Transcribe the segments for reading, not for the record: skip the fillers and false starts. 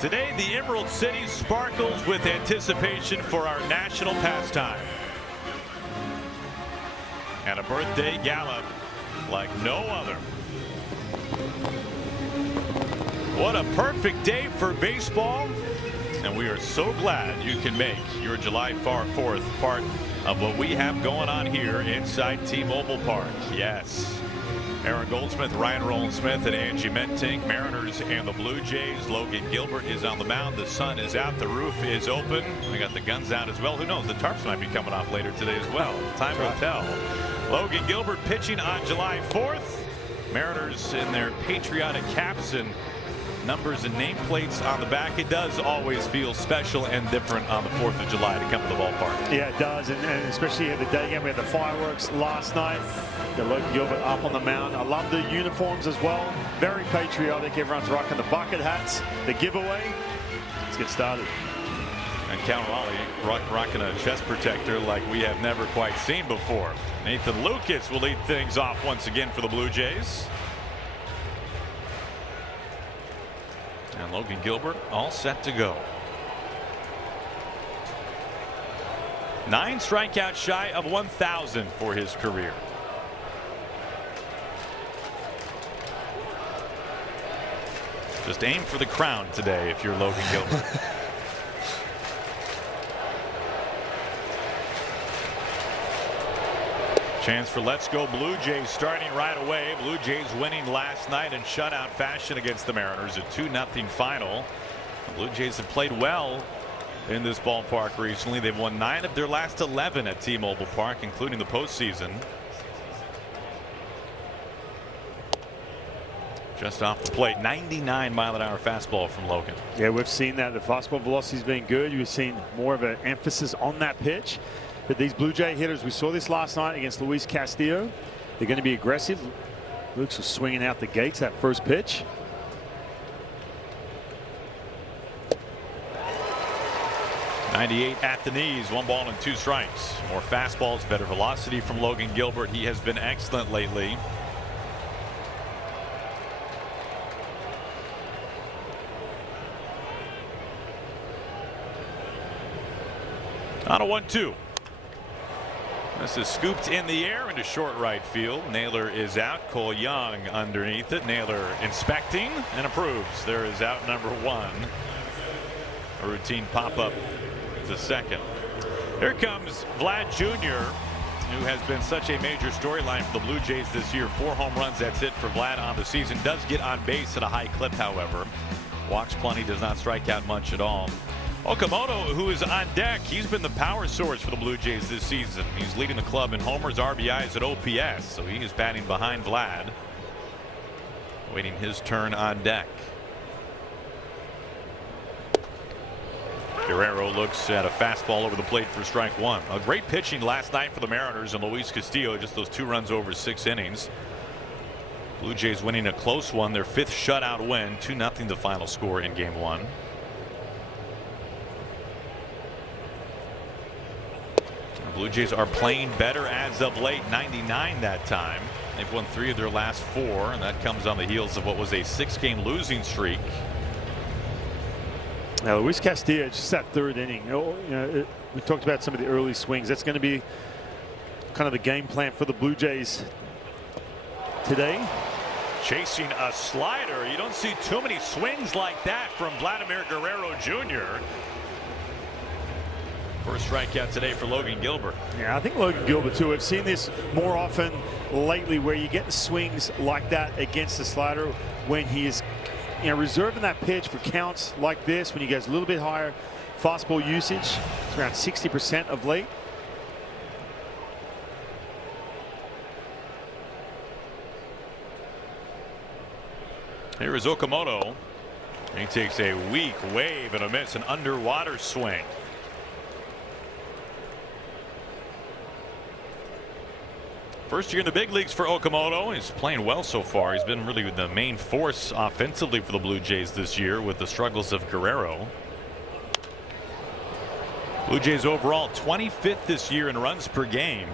Today, the Emerald City sparkles with anticipation for our national pastime. And a birthday gala like no other. What a perfect day for baseball. And we are so glad you can make your July 4th part of what we have going on here inside T-Mobile Park. Yes. Aaron Goldsmith, Ryan Rowland-Smith, and Angie Mentink. Mariners and the Blue Jays. Logan Gilbert is on the mound. The sun is out. The roof is open. We got the guns out as well. Who knows? The tarps might be coming off later today as well. Time will tell. Logan Gilbert pitching on July 4th. Mariners in their patriotic caps and numbers and nameplates on the back. It does always feel special and different on the 4th of July to come to the ballpark. Yeah, it does, and especially at the day game. We had the fireworks last night. Got Logan Gilbert up on the mound. I love the uniforms as well. Very patriotic. Everyone's rocking the bucket hats, the giveaway. Let's get started. And Cal Raleigh rocking a chest protector like we have never quite seen before. Nathan Lucas will lead things off once again for the Blue Jays. And Logan Gilbert all set to go. 9 strikeouts shy of 1,000 for his career. Just aim for the crown today if you're Logan Gilbert. Chance for Let's Go Blue Jays starting right away. Blue Jays winning last night in shutout fashion against the Mariners, a 2-0 final. The Blue Jays have played well in this ballpark recently. They've won 9 of their last 11 at T-Mobile Park, including the postseason. Just off the plate, 99-mile-an-hour fastball from Logan. Yeah, we've seen that. The fastball velocity's been good. We've seen more of an emphasis on that pitch. But these Blue Jay hitters, we saw this last night against Luis Castillo. They're going to be aggressive. Luke's was swinging out the gates that first pitch. .98 at the knees, 1 ball and 2 strikes. More fastballs, better velocity from Logan Gilbert. He has been excellent lately. On a 1-2. This is scooped in the air into short right field. Naylor is out. Cole Young underneath it. Naylor inspecting and approves. There is out number 1. A routine pop-up to second. Here comes Vlad Jr., who has been such a major storyline for the Blue Jays this year. 4 home runs, that's it for Vlad on the season. Does get on base at a high clip, however. Walks plenty, does not strike out much at all. Okamoto, who is on deck, he's been the power source for the Blue Jays this season. He's leading the club in homers, RBIs, at OPS, so he is batting behind Vlad, waiting his turn on deck. Guerrero looks at a fastball over the plate for strike 1. A great pitching last night for the Mariners and Luis Castillo, just those 2 runs over 6 innings. Blue Jays winning a close one, their 5th shutout win, 2-0 the final score in game 1. Blue Jays are playing better as of late. 99 that time. They've won 3 of their last 4, and that comes on the heels of what was a 6-game losing streak. Now, Luis Castillo, just that 3rd inning. We talked about some of the early swings. That's going to be kind of the game plan for the Blue Jays today. Chasing a slider. You don't see too many swings like that from Vladimir Guerrero Jr. First strikeout today for Logan Gilbert. Yeah, I think Logan Gilbert too. We've seen this more often lately, where you get swings like that against the slider when he is, reserving that pitch for counts like this. When he goes a little bit higher fastball usage, it's around 60% of late. Here is Okamoto. He takes a weak wave and a miss, an underwater swing. First year in the big leagues for Okamoto. He's playing well so far. He's been really the main force offensively for the Blue Jays this year, with the struggles of Guerrero. Blue Jays overall 25th this year in runs per game.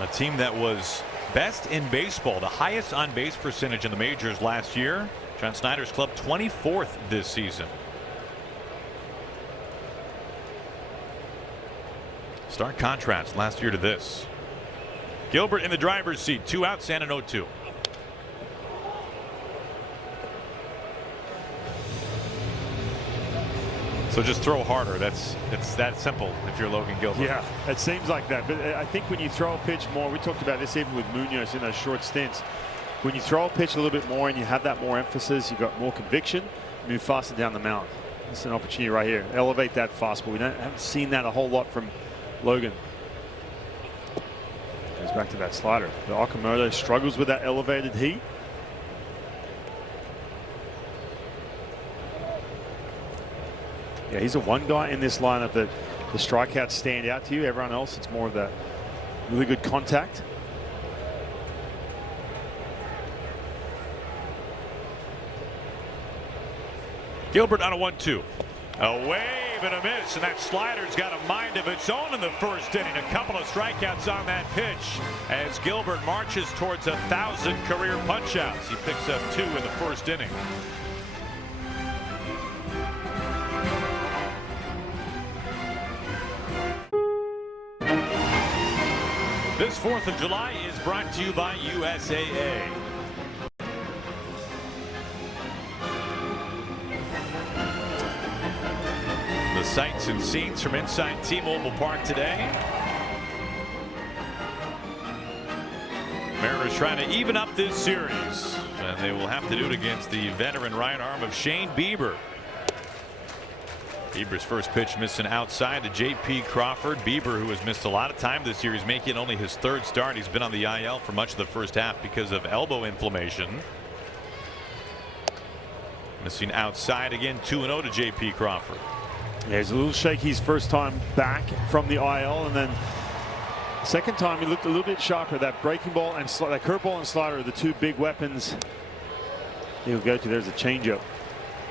A team that was best in baseball, the highest on base percentage in the majors last year, Trent Snyder's club 24th this season. Stark contrast last year to this. Gilbert in the driver's seat, 2 outs and an 0-2. So just throw harder. It's that simple if you're Logan Gilbert. Yeah, it seems like that. But I think when you throw a pitch more, we talked about this even with Munoz in those short stints. When you throw a pitch a little bit more and you have that more emphasis, you got more conviction, move faster down the mound. It's an opportunity right here. Elevate that fastball. We haven't seen that a whole lot from Logan. Goes back to that slider. The Okamoto struggles with that elevated heat. Yeah, he's a one guy in this lineup that the strikeouts stand out to you. Everyone else, it's more of that really good contact. Gilbert on a 1-2. A wave and a miss, and that slider's got a mind of its own in the first inning. A couple of strikeouts on that pitch as Gilbert marches towards 1,000 career punchouts. He picks up 2 in the first inning. This 4th of July is brought to you by USAA. The sights and scenes from inside T-Mobile Park today. Mariners trying to even up this series, and they will have to do it against the veteran right arm of Shane Bieber. Bieber's first pitch missing outside to J.P. Crawford. Bieber, who has missed a lot of time this year, is making only his 3rd start. He's been on the IL for much of the first half because of elbow inflammation. Missing outside again, 2-0 to J.P. Crawford. Yeah, he's a little shaky his first time back from the IL, and then second time he looked a little bit sharper. That breaking ball and that curveball and slider are the 2 big weapons he'll go to. There's a changeup.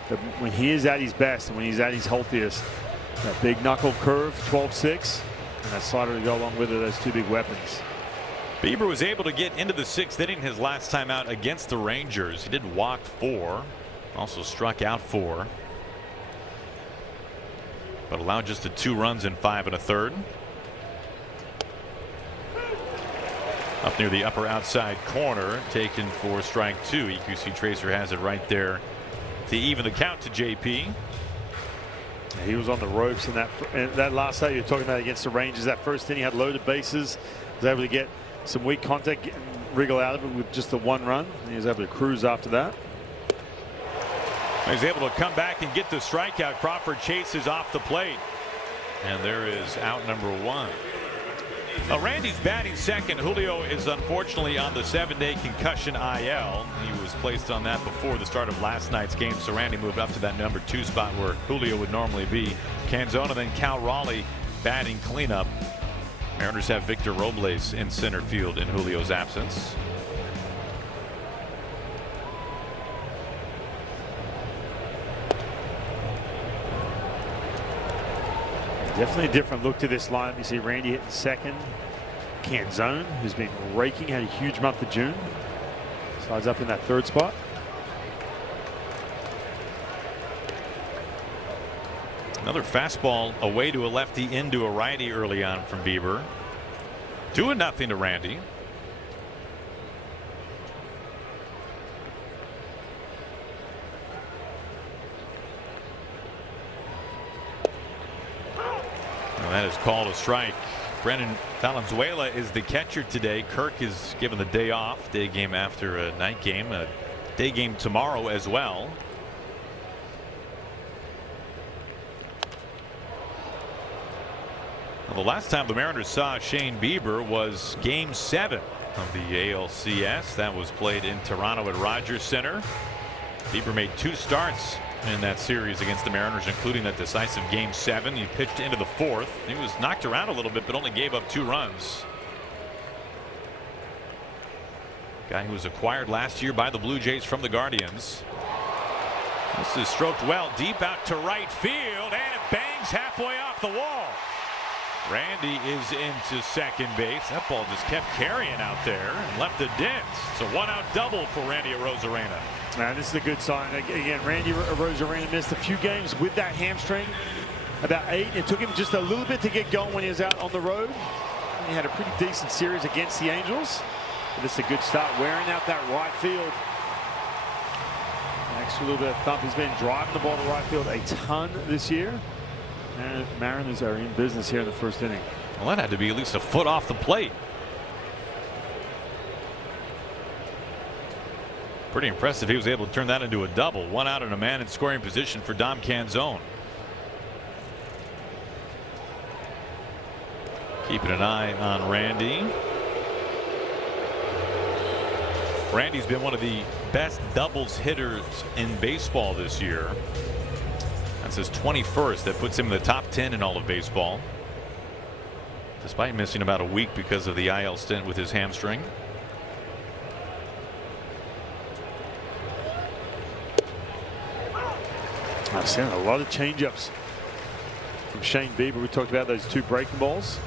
But when he is at his best and when he's at his healthiest, that big knuckle curve, 12-6, and that slider to go along with it, those 2 big weapons. Bieber was able to get into the 6th inning his last time out against the Rangers. He did walk 4, also struck out 4, but allowed just the 2 runs in 5 1/3. Up near the upper outside corner, taken for strike 2. EQC Tracer has it right there to even the count to JP. He was on the ropes in that last out you're talking about against the Rangers. That first inning, he had loaded bases, was able to get some weak contact, wriggle out of it with just the 1 run. He was able to cruise after that. He's able to come back and get the strikeout. Crawford chases off the plate, and there is out number 1. Randy's batting second. Julio is unfortunately on the 7-day concussion IL. He was placed on that before the start of last night's game, so Randy moved up to that number 2 spot where Julio would normally be. Canzona, then Cal Raleigh batting cleanup. Mariners have Victor Robles in center field in Julio's absence. Definitely a different look to this lineup. You see Randy hitting second. Canzone, who's been raking, had a huge month of June. Slides up in that 3rd spot. Another fastball away to a lefty, into a righty early on from Bieber. 2-0 to Randy. That is called a strike. Brennan Valenzuela is the catcher today. Kirk is given the day off. Day game after a night game. A day game tomorrow as well. Well, the last time the Mariners saw Shane Bieber was Game 7 of the ALCS. That was played in Toronto at Rogers Center. Bieber made 2 starts in that series against the Mariners, including that decisive Game 7. He pitched into the 4th. He was knocked around a little bit, but only gave up 2 runs. Guy who was acquired last year by the Blue Jays from the Guardians. This is stroked well deep out to right field, and it bangs halfway off the wall. Randy is into second base. That ball just kept carrying out there and left a dent. It's a one-out double for Randy Arozarena. Man, this is a good sign. Again, Randy Arozarena missed a few games with that hamstring, about 8. It took him just a little bit to get going when he was out on the road. He had a pretty decent series against the Angels. But this is a good start, wearing out that right field. An extra little bit of thump. He's been driving the ball to right field a ton this year. And Mariners are in business here in the first inning. Well, that had to be at least a foot off the plate. Pretty impressive. He was able to turn that into a double. 1 out and a man in scoring position for Dom Canzone. Keeping an eye on Randy. Randy's been one of the best doubles hitters in baseball this year. That's his 21st. That puts him in the top 10 in all of baseball, despite missing about a week because of the IL stint with his hamstring. I've seen a lot of changeups from Shane Bieber. We talked about those 2 breaking balls.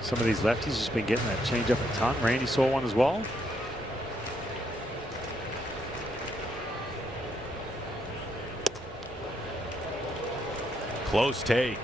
Some of these lefties just been getting that changeup a ton. Randy saw one as well. Close take.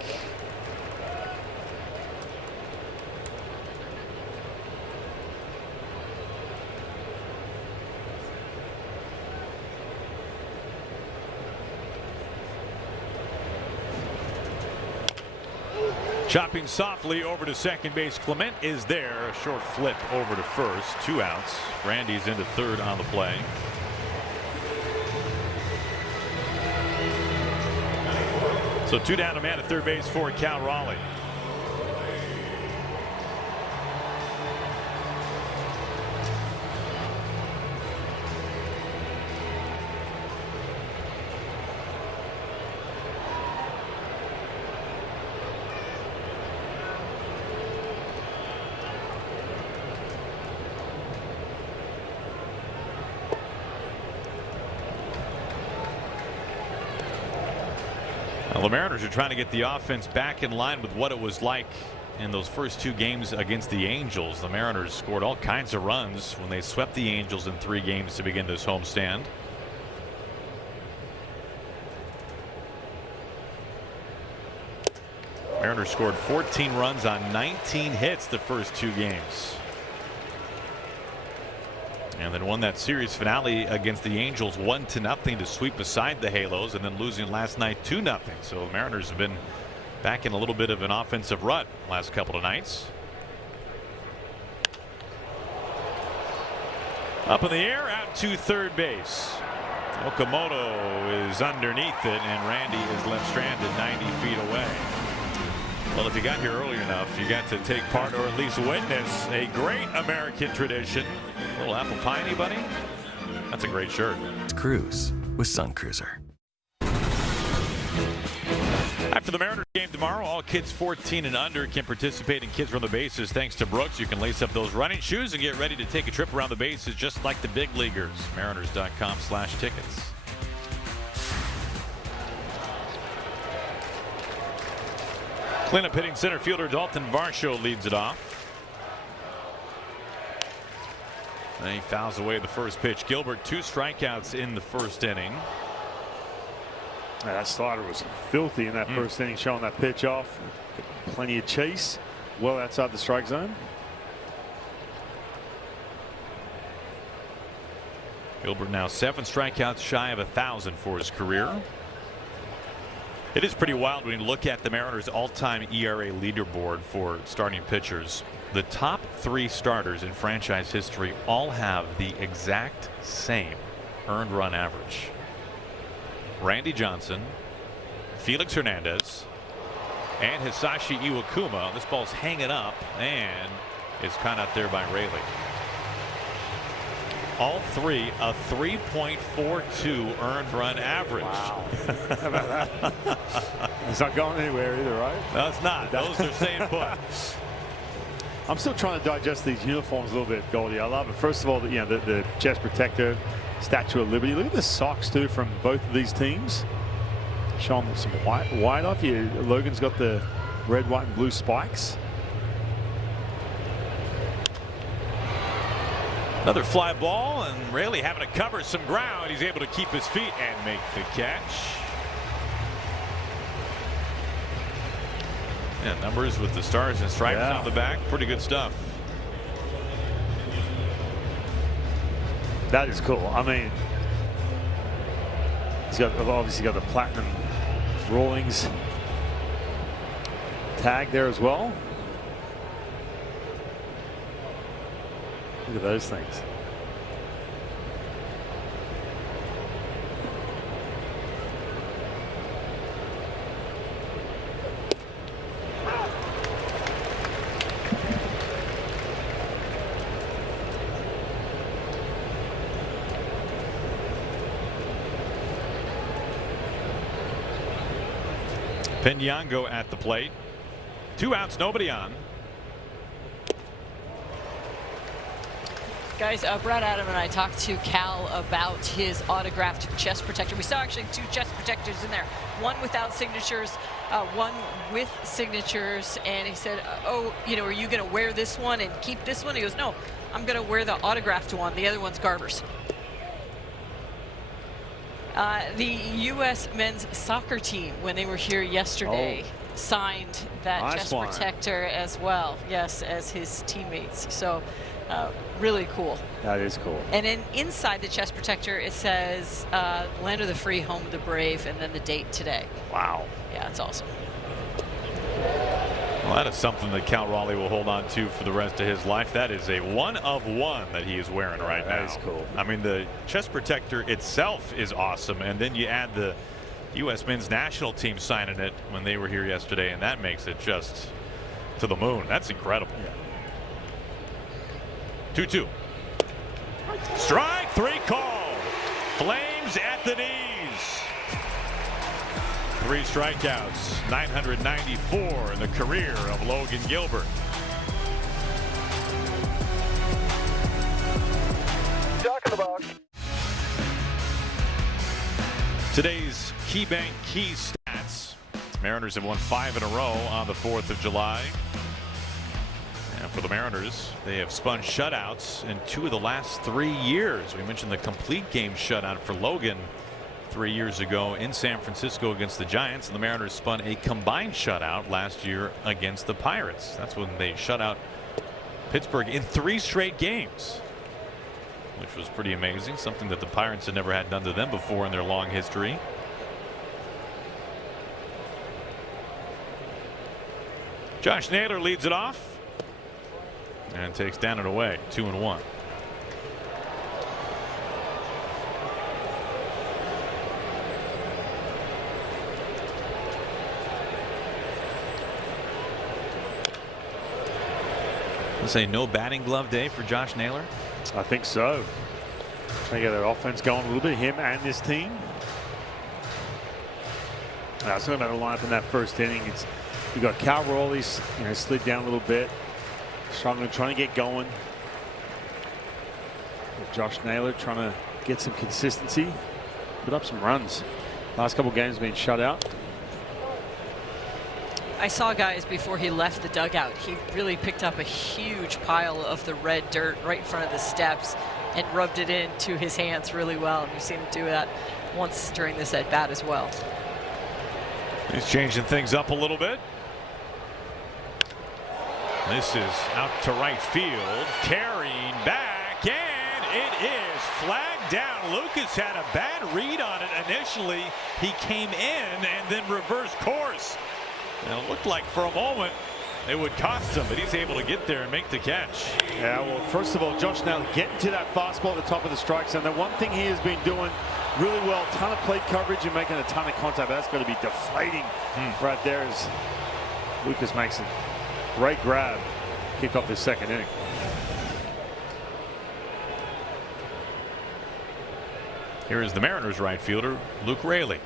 Chopping softly over to second base. Clement is there. A short flip over to first. 2 outs. Randy's into third on the play. So 2 down, a man at third base for Cal Raleigh. Well, the Mariners are trying to get the offense back in line with what it was like in those first 2 games against the Angels. The Mariners scored all kinds of runs when they swept the Angels in 3 games to begin this homestand. Mariners scored 14 runs on 19 hits the first 2 games. And then won that series finale against the Angels 1-0 to sweep aside the Halos, and then losing last night 2-0. So the Mariners have been back in a little bit of an offensive rut last couple of nights. Up in the air, out to third base. Okamoto is underneath it, and Randy is left stranded 90 feet away. Well, if you got here early enough, you got to take part or at least witness a great American tradition. A little apple pie, anybody? That's a great shirt. Cruise with Sun Cruiser. After the Mariners game tomorrow, all kids 14 and under can participate in Kids Run the Bases. Thanks to Brooks, you can lace up those running shoes and get ready to take a trip around the bases just like the big leaguers. Mariners.com/tickets. Cleanup hitting center fielder Dalton Varsho leads it off. And he fouls away the first pitch. Gilbert, 2 strikeouts in the first inning. That slider was filthy in that first inning, showing that pitch off. Plenty of chase, well outside the strike zone. Gilbert now 7 strikeouts shy of 1,000 for his career. It is pretty wild when you look at the Mariners' all-time ERA leaderboard for starting pitchers. The top 3 starters in franchise history all have the exact same earned run average. Randy Johnson, Felix Hernandez, and Hisashi Iwakuma. This ball's hanging up, and it's caught out there by Raley. All 3 a 3.42 earned run average. Wow. How about that? It's not going anywhere either, right? No, it's not. Those are staying put. I'm still trying to digest these uniforms a little bit, Goldie. I love it. First of all, the chest protector, Statue of Liberty. Look at the socks too from both of these teams. Showing some white off here. Logan's got the red, white, and blue spikes. Another fly ball, and Raley having to cover some ground. He's able to keep his feet and make the catch. Yeah, numbers with the stars and stripes on the back. Pretty good stuff. That is cool. I mean, he's obviously got the platinum Rawlings tag there as well. Look at those things. Penyango at the plate. 2 outs, nobody on. Guys, Brad Adam and I talked to Cal about his autographed chest protector. We saw actually 2 chest protectors in there, one without signatures, one with signatures. And he said, oh, you know, are you going to wear this one and keep this one? He goes, no, I'm going to wear the autographed one. The other one's Garber's. The U.S. men's soccer team, when they were here yesterday, signed that chest protector as well. Yes, as his teammates. So really cool. That is cool. And then inside the chest protector, it says land of the free, home of the brave, and then the date today. Wow. Yeah, it's awesome. Well, that is something that Cal Raleigh will hold on to for the rest of his life. That is a 1 of 1 that he is wearing right now. That is cool. I mean, the chest protector itself is awesome, and then you add the U.S. men's national team signing it when they were here yesterday, and that makes it just to the moon. That's incredible. 2-2. Strike 3 call. Flames at the knees. 3 strikeouts, 994 in the career of Logan Gilbert. Talking about Today's KeyBank Key Stats. Mariners have won 5 in a row on the 4th of July. And for the Mariners, they have spun shutouts in 2 of the last 3 years. We mentioned the complete game shutout for Logan 3 years ago in San Francisco against the Giants, and the Mariners spun a combined shutout last year against the Pirates. That's when they shut out Pittsburgh in 3 straight games, which was pretty amazing, something that the Pirates had never had done to them before in their long history. Josh Naylor leads it off and takes down and away, 2-1. Say no batting glove day for Josh Naylor. I think so. Trying to get their offense going a little bit, him and this team. I was talking about the lineup in that first inning. You got Cal Raleigh, slid down a little bit, trying to get going. Josh Naylor trying to get some consistency, put up some runs. Last couple games being shut out. I saw guys before he left the dugout. He really picked up a huge pile of the red dirt right in front of the steps and rubbed it into his hands really well. And we've seen him do that once during this at bat as well. He's changing things up a little bit. This is out to right field, carrying back, and it is flagged down. Lucas had a bad read on it initially. He came in and then reversed course. And it looked like for a moment it would cost him, but he's able to get there and make the catch. Yeah, well, first of all, Josh Naylor getting to that fastball at the top of the strike zone. The one thing he has been doing really well, ton of plate coverage and making a ton of contact. That's going to be deflating right there as Lucas makes a great grab, kick off the second inning. Here is the Mariners right fielder, Luke Raley.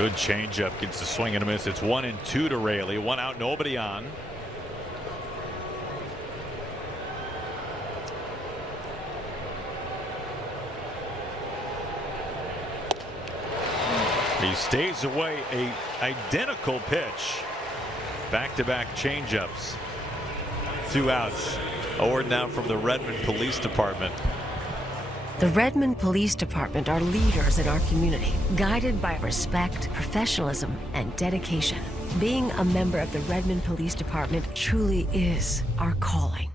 Good changeup, gets the swing and a miss. It's 1-2 to Raley. 1 out, nobody on. He stays away a identical pitch. Back-to-back changeups. 2 outs. A word now from the Redmond Police Department. The Redmond Police Department are leaders in our community, guided by respect, professionalism, and dedication. Being a member of the Redmond Police Department truly is our calling.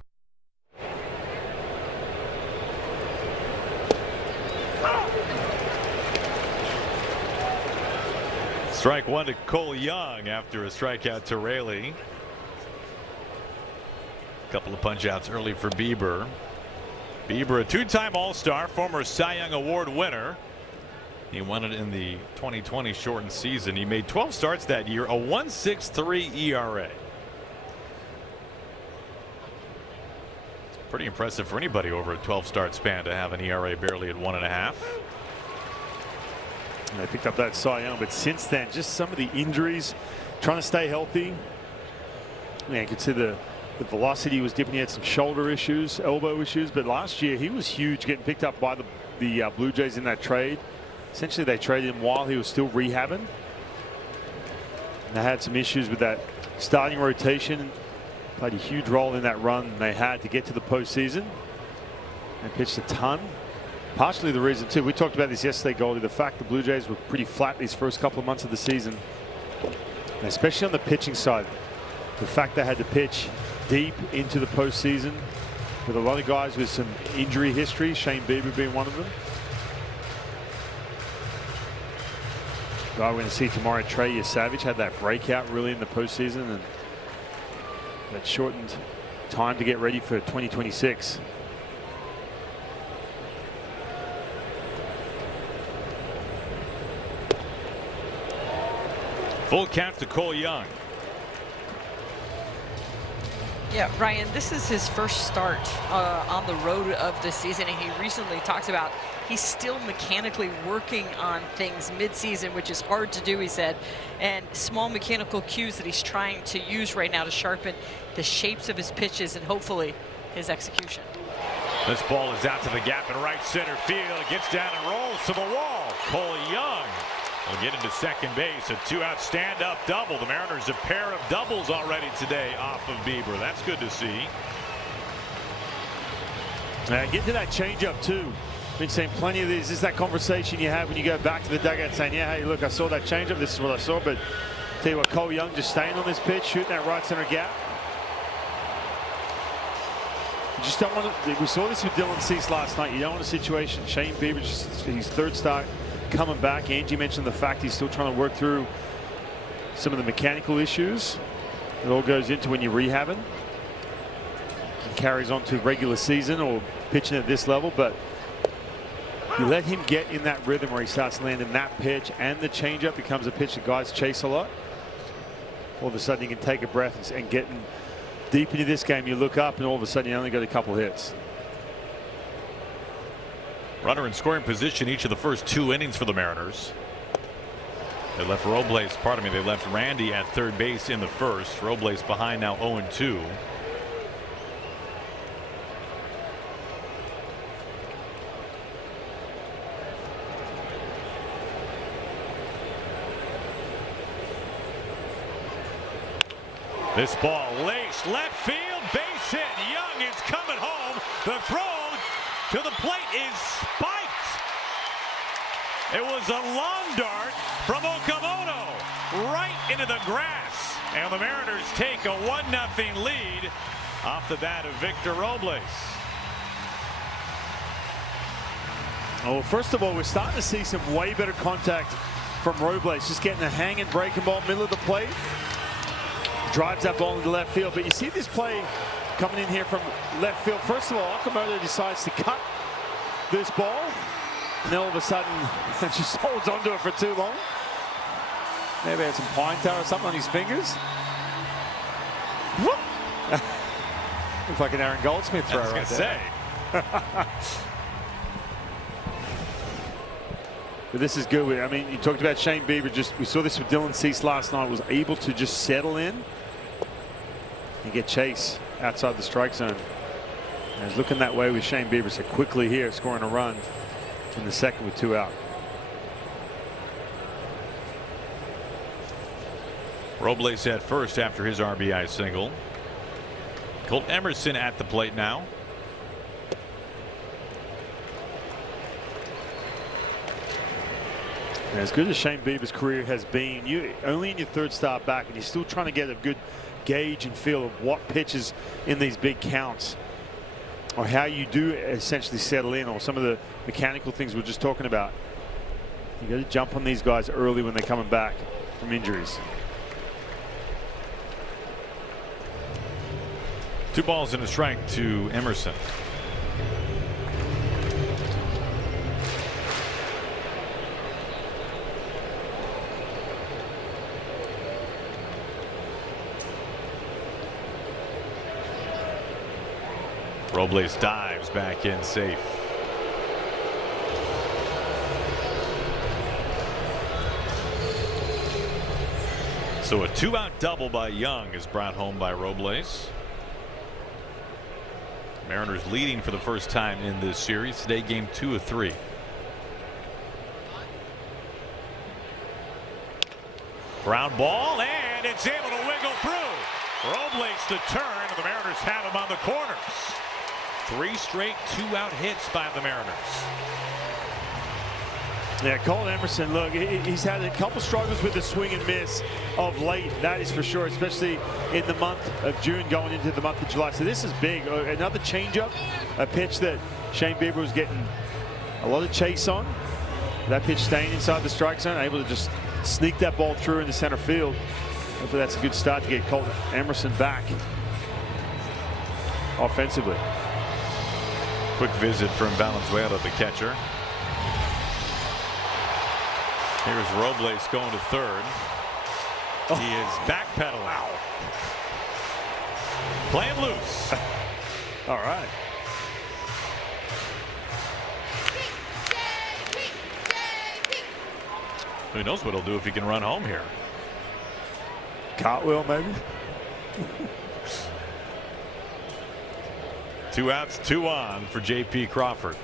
Strike 1 to Cole Young after a strikeout to Raley. Couple of punch outs early for Bieber. Bieber, a 2-time All-Star, former Cy Young Award winner. He won it in the 2020 shortened season. He made 12 starts that year, a 1.63 ERA. Pretty impressive for anybody over a 12-start span to have an ERA barely at 1.5. They picked up that Cy Young, but since then, just some of the injuries, trying to stay healthy. Man, you could see the velocity was dipping. He had some shoulder issues, elbow issues, but last year he was huge, getting picked up by the Blue Jays in that trade. Essentially, they traded him while he was still rehabbing. And they had some issues with that starting rotation. Played a huge role in that run they had to get to the postseason. They pitched a ton. Partially the reason too, we talked about this yesterday, Goldie, the fact the Blue Jays were pretty flat these first couple of months of the season, and especially on the pitching side. The fact they had to pitch deep into the postseason with a lot of guys with some injury history, Shane Bieber being one of them. Guy we're going to see tomorrow, Trey Savage, had that breakout really in the postseason, and that shortened time to get ready for 2026. Full count to Cole Young. Yeah, Ryan, this is his first start on the road of the season, and he recently talked about he's still mechanically working on things mid-season, which is hard to do, he said, and small mechanical cues that he's trying to use right now to sharpen the shapes of his pitches and hopefully his execution. This ball is out to the gap in right center field. It gets down and rolls to the wall. Cole Young will get into second base. A 2-out stand-up double. The Mariners a pair of doubles already today off of Bieber. That's good to see. Get to that changeup too. Been saying plenty of this. This is that conversation you have when you go back to the dugout saying, yeah, hey, look, I saw that changeup. This is what I saw. But tell you what, Cole Young just staying on this pitch, shooting that right center gap. You just don't want to. We saw this with Dylan Cease last night. You don't want a situation. Shane Bieber, just his third start coming back. Angie mentioned the fact he's still trying to work through some of the mechanical issues. It all goes into when you're rehabbing. It carries on to regular season or pitching at this level, but you let him get in that rhythm where he starts landing that pitch, and the changeup becomes a pitch that guys chase a lot. All of a sudden you can take a breath and getting deep into this game, you look up and all of a sudden you only got a couple hits. Runner in scoring position each of the first 2 innings for the Mariners. They left Robles, they left Randy at third base in the first. Robles behind now 0-2. This ball laced left field, base hit. Young is coming home. The throw to the plate is spiked. It was a long dart from Okamoto right into the grass. And the Mariners take a 1-0 lead off the bat of Victor Robles. Well, first of all, we're starting to see some way better contact from Robles. Just getting a hanging breaking ball middle of the plate. Drives that ball into left field. But you see this play coming in here from left field. First of all, Okamoto decides to cut this ball. And then all of a sudden, just holds onto it for too long. Maybe had some pine tar or something on his fingers. Looks like an Aaron Goldsmith throw right there. But this is good. I mean, you talked about Shane Bieber. We saw this with Dylan Cease last night. Was able to just settle in and get Chase outside the strike zone. And he's looking that way with Shane Bieber. So quickly here, scoring a run in the second with 2 out. Robles at first after his RBI single. Colt Emerson at the plate now. And as good as Shane Bieber's career has been, you only in your 3rd start back, and you're still trying to get a good gauge and feel of what pitches in these big counts, or how you do essentially settle in, or some of the mechanical things we're just talking about. You got to jump on these guys early when they're coming back from injuries. 2 balls and a strike to Emerson. Robles dives back in safe. So a 2-out double by Young is brought home by Robles. Mariners leading for the first time in this series today, game 2 of 3. Ground ball, and it's able to wiggle through. Robles to turn, and the Mariners have him on the corners. 3 straight 2-out hits by the Mariners. Yeah, Colt Emerson, look, he's had a couple struggles with the swing and miss of late, that is for sure, especially in the month of June going into the month of July. So this is big. Another changeup, a pitch that Shane Bieber was getting a lot of chase on. That pitch staying inside the strike zone, able to just sneak that ball through into center field. Hopefully that's a good start to get Colt Emerson back offensively. Quick visit from Valenzuela, the catcher. Here's Robles going to 3rd. He is backpedaling. Playing loose. All right. Who knows what he'll do if he can run home here. Cartwheel, maybe. 2 outs, 2 on for J.P. Crawford.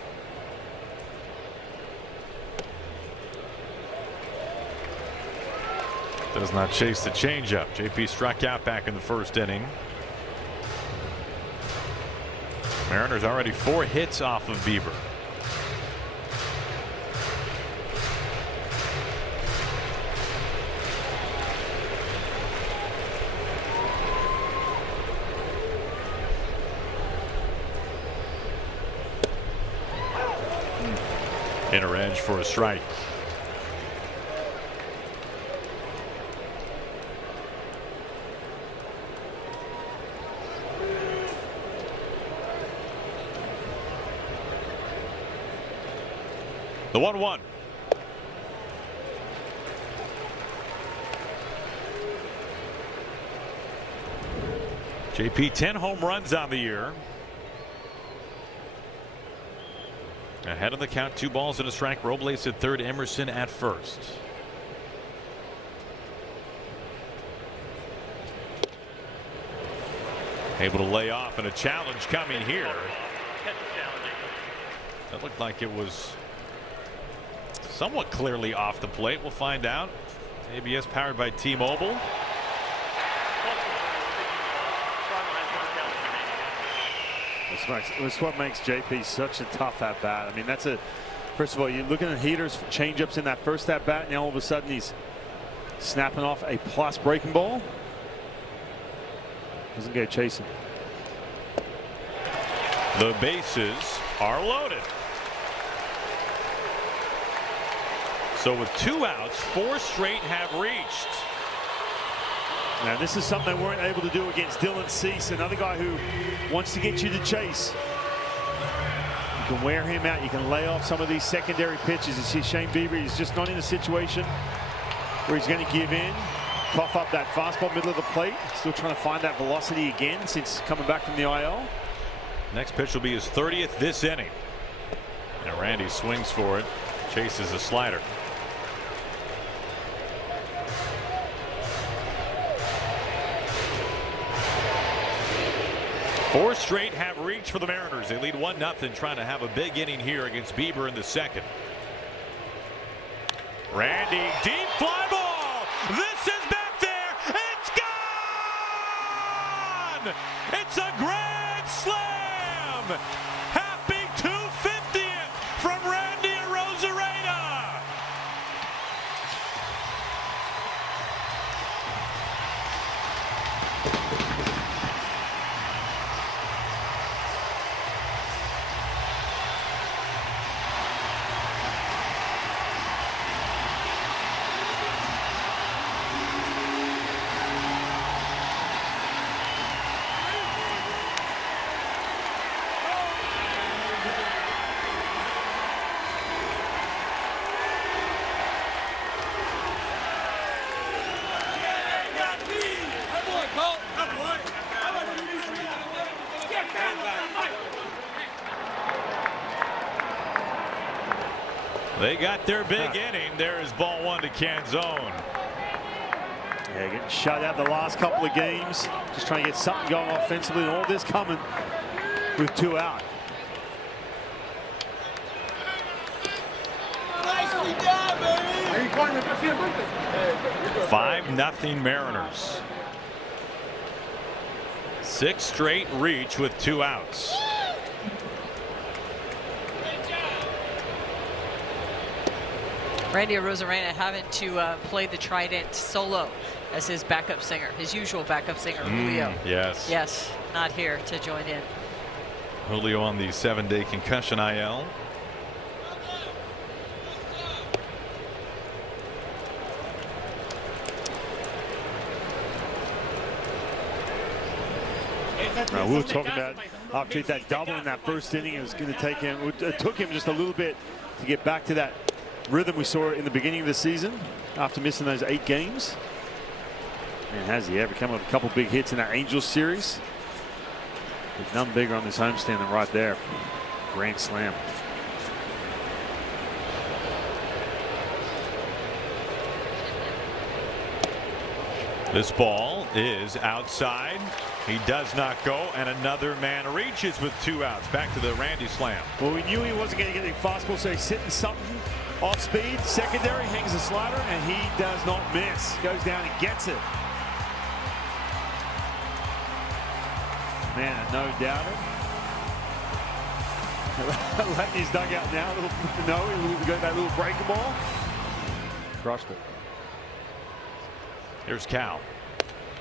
Does not chase the changeup. J.P. struck out back in the 1st inning. Mariners already 4 hits off of Bieber. Inner edge for a strike. The 1-1. JP 10 home runs on the year. Ahead of the count, 2 balls and a strike. Robles at 3rd, Emerson at 1st. Able to lay off, and a challenge coming here. That looked like it was somewhat clearly off the plate. We'll find out. ABS powered by T-Mobile. That's what makes JP such a tough at bat. I mean, that's first of all, you're looking at heaters, changeups in that first at bat. Now all of a sudden he's snapping off a plus breaking ball. Doesn't get chasing. The bases are loaded. So with 2 outs, 4 straight have reached. Now this is something they weren't able to do against Dylan Cease, another guy who wants to get you to chase. You can wear him out. You can lay off some of these secondary pitches. You see Shane Bieber, he's just not in a situation where he's going to give in, cough up that fastball middle of the plate. Still trying to find that velocity again since coming back from the IL. Next pitch will be his 30th this inning. And Randy swings for it, chases a slider. Four straight have reached for the Mariners. They lead 1-0, trying to have a big inning here against Bieber in the second. Randy, deep fly ball. This is back there. It's gone. It's a grand slam. Happy 250th from Randy Arozarena. They got their big inning. There is ball one to Canzone. Yeah, getting shut out the last couple of games. Just trying to get something going offensively, and all this coming with 2 out. Nicely done, baby. 5-0 Mariners. 6 straight reach with 2 outs. Randy Arozarena having to play the trident solo as his backup singer, his usual backup singer, Julio. Yes. Yes, not here to join in. Julio on the 7-day concussion IL. We were talking about after that double in that first inning, it was going to take him. It took him just a little bit to get back to that rhythm we saw in the beginning of the season after missing those 8 games. And has he ever come with a couple big hits in that Angels series? There's none bigger on this homestand than right there. Grand slam. This ball is outside. He does not go, and another man reaches with 2 outs. Back to the Randy slam. Well, we knew he wasn't going to get any fastball, so he's hitting something off speed. Secondary, hangs the slider, and he does not miss. Goes down and gets it. Man, no doubter. Letting his dugout now. He got that little breaker ball. Crushed it. Here's Cal.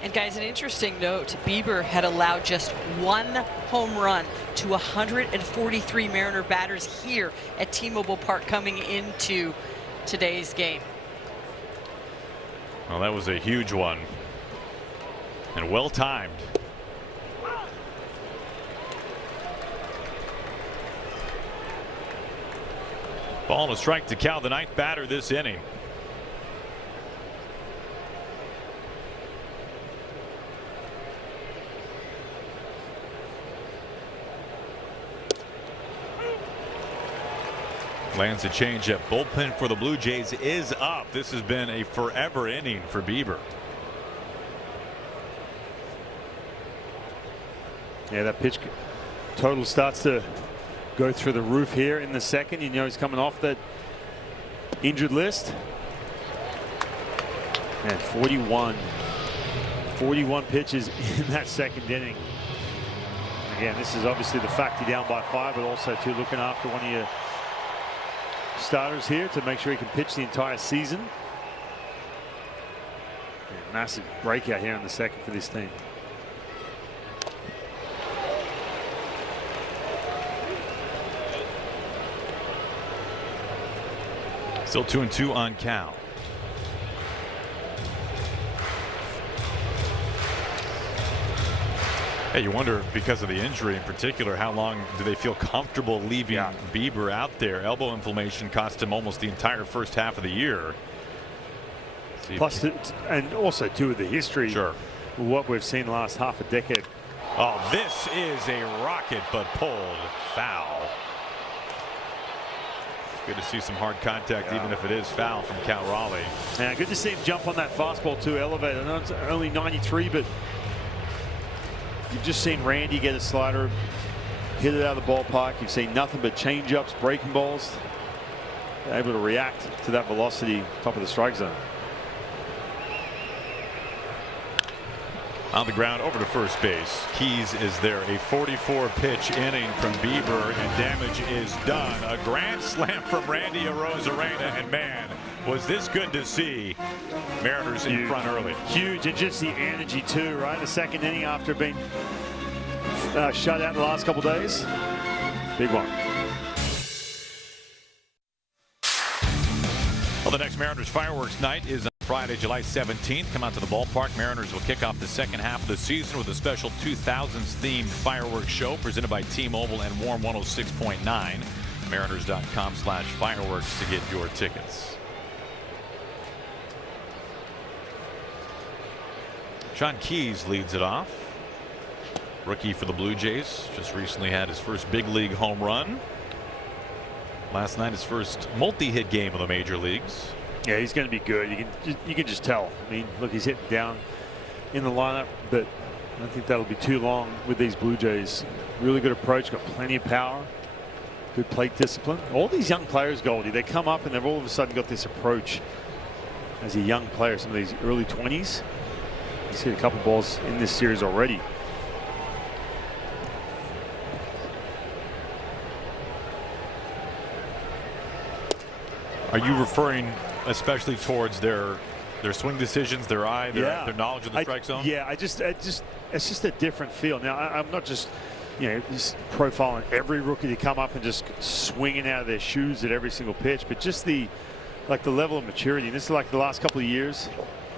And guys, an interesting note, Bieber had allowed just 1 home run to 143 Mariner batters here at T-Mobile Park coming into today's game. Well, that was a huge one and well timed. Ball and a strike to Cal, the 9th batter this inning. Lands a changeup. Bullpen for the Blue Jays is up. This has been a forever inning for Bieber. Yeah, that pitch total starts to go through the roof here in the second. You know he's coming off that injured list. And 41 pitches in that second inning. Again, this is obviously the fact you're down by 5, but also too looking after one of your starters here to make sure he can pitch the entire season. Yeah, massive breakout here in the second for this team. Still 2-2 on Cal. Hey, you wonder, because of the injury in particular, how long do they feel comfortable leaving Bieber out there? Elbow inflammation cost him almost the entire first half of the year. Plus, and also too, the history. Sure. What we've seen the last half a decade. Oh, this is a rocket, but pulled foul. Good to see some hard contact, even if it is foul, from Cal Raleigh. Yeah, good to see him jump on that fastball too, elevated. I know it's only 93, but You've just seen Randy get a slider, hit it out of the ballpark. You've seen nothing but change-ups, breaking balls. Able to react to that velocity top of the strike zone. On the ground over to first base. Keys is there. A 44-pitch inning from Bieber, and damage is done. A grand slam from Randy Arozarena, and man, was this good to see. Mariners in front early. Huge, and just the energy too, right? The second inning after being shut out the last couple days. Big one. Well, the next Mariners fireworks night is on Friday, July 17th. Come out to the ballpark. Mariners will kick off the second half of the season with a special 2000s themed fireworks show presented by T-Mobile and Warm 106.9. Mariners.com/fireworks to get your tickets. Sean Keys leads it off. Rookie for the Blue Jays. Just recently had his first big league home run. Last night, his first multi-hit game of the major leagues. Yeah, he's going to be good. You can just tell. I mean, look, he's hitting down in the lineup, but I don't think that'll be too long with these Blue Jays. Really good approach, got plenty of power, good plate discipline. All these young players, Goldie, they come up and they've all of a sudden got this approach as a young player. Some of these early 20s. He's hit a couple balls in this series already. Are you referring especially towards their swing decisions, their eye, their knowledge of the strike zone? Yeah, it's just a different feel. Now, I'm not just, just profiling every rookie to come up and just swinging out of their shoes at every single pitch, but just the level of maturity. And this is like the last couple of years,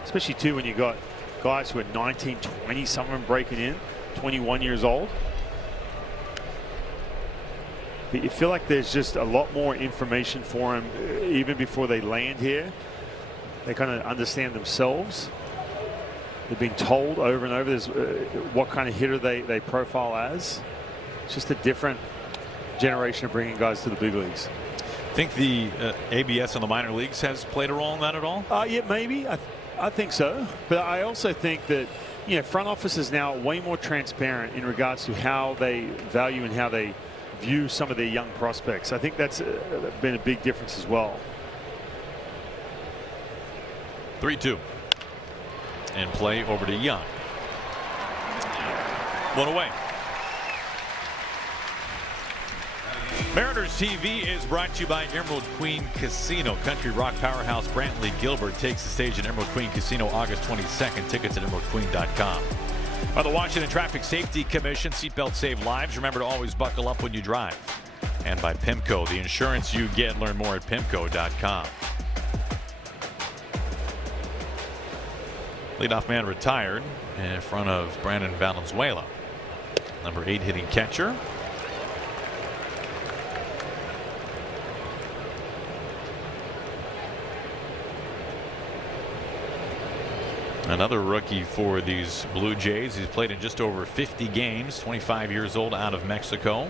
especially too when you got guys who are 19, 20, some of them breaking in, 21 years old. But you feel like there's just a lot more information for them even before they land here. They kind of understand themselves. They've been told over and over what kind of hitter they profile as. It's just a different generation of bringing guys to the big leagues. Think the ABS in the minor leagues has played a role in that at all? Yeah, maybe. I think so. But I also think that front office is now way more transparent in regards to how they value and how they view some of their young prospects. I think that's been a big difference as well. 3-2. And play over to Young. One away. Mariners TV is brought to you by Emerald Queen Casino. Country rock powerhouse Brantley Gilbert takes the stage at Emerald Queen Casino August 22nd. Tickets at emeraldqueen.com. By the Washington Traffic Safety Commission, seatbelts save lives. Remember to always buckle up when you drive. And by PIMCO, the insurance you get. Learn more at PIMCO.com. Leadoff man retired in front of Brandon Valenzuela. Number 8 hitting catcher. Another rookie for these Blue Jays. He's played in just over 50 games, 25 years old, out of Mexico.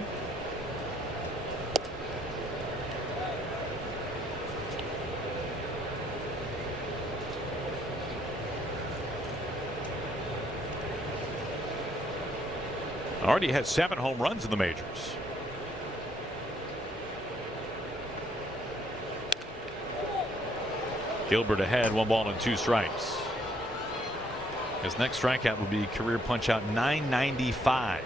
Already has 7 home runs in the majors. Gilbert ahead, 1 ball and 2 strikes. His next strikeout will be career punch-out 995.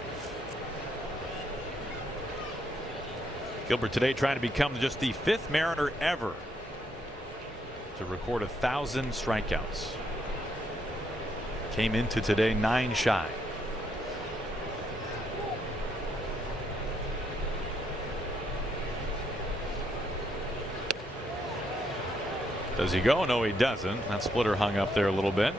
Gilbert today trying to become just the 5th Mariner ever to record 1,000 strikeouts. Came into today 9 shy. Does he go? No, he doesn't. That splitter hung up there a little bit.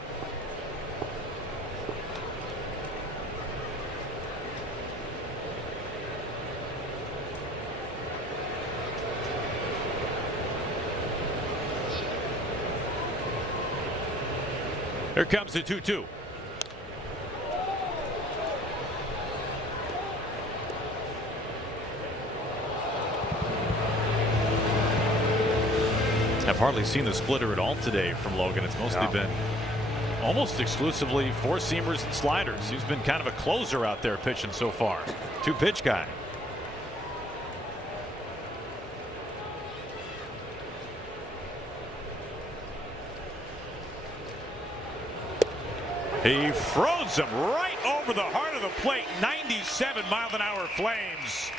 Here comes the 2-2. I've hardly seen the splitter at all today from Logan. It's mostly been almost exclusively four-seamers and sliders. He's been kind of a closer out there pitching so far. Two-pitch guy. He throws him right over the heart of the plate. 97-mile-an-hour flames.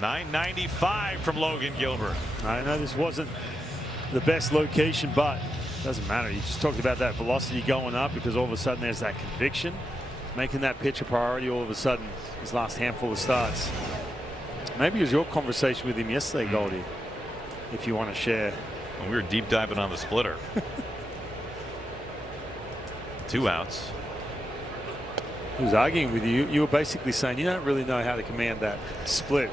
995 from Logan Gilbert. I know this wasn't the best location, but it doesn't matter. You just talked about that velocity going up because all of a sudden there's that conviction, making that pitch a priority all of a sudden his last handful of starts. Maybe it was your conversation with him yesterday, Goldie, if you want to share. When we were deep diving on the splitter. 2 outs. He was arguing with you. You were basically saying you don't really know how to command that split.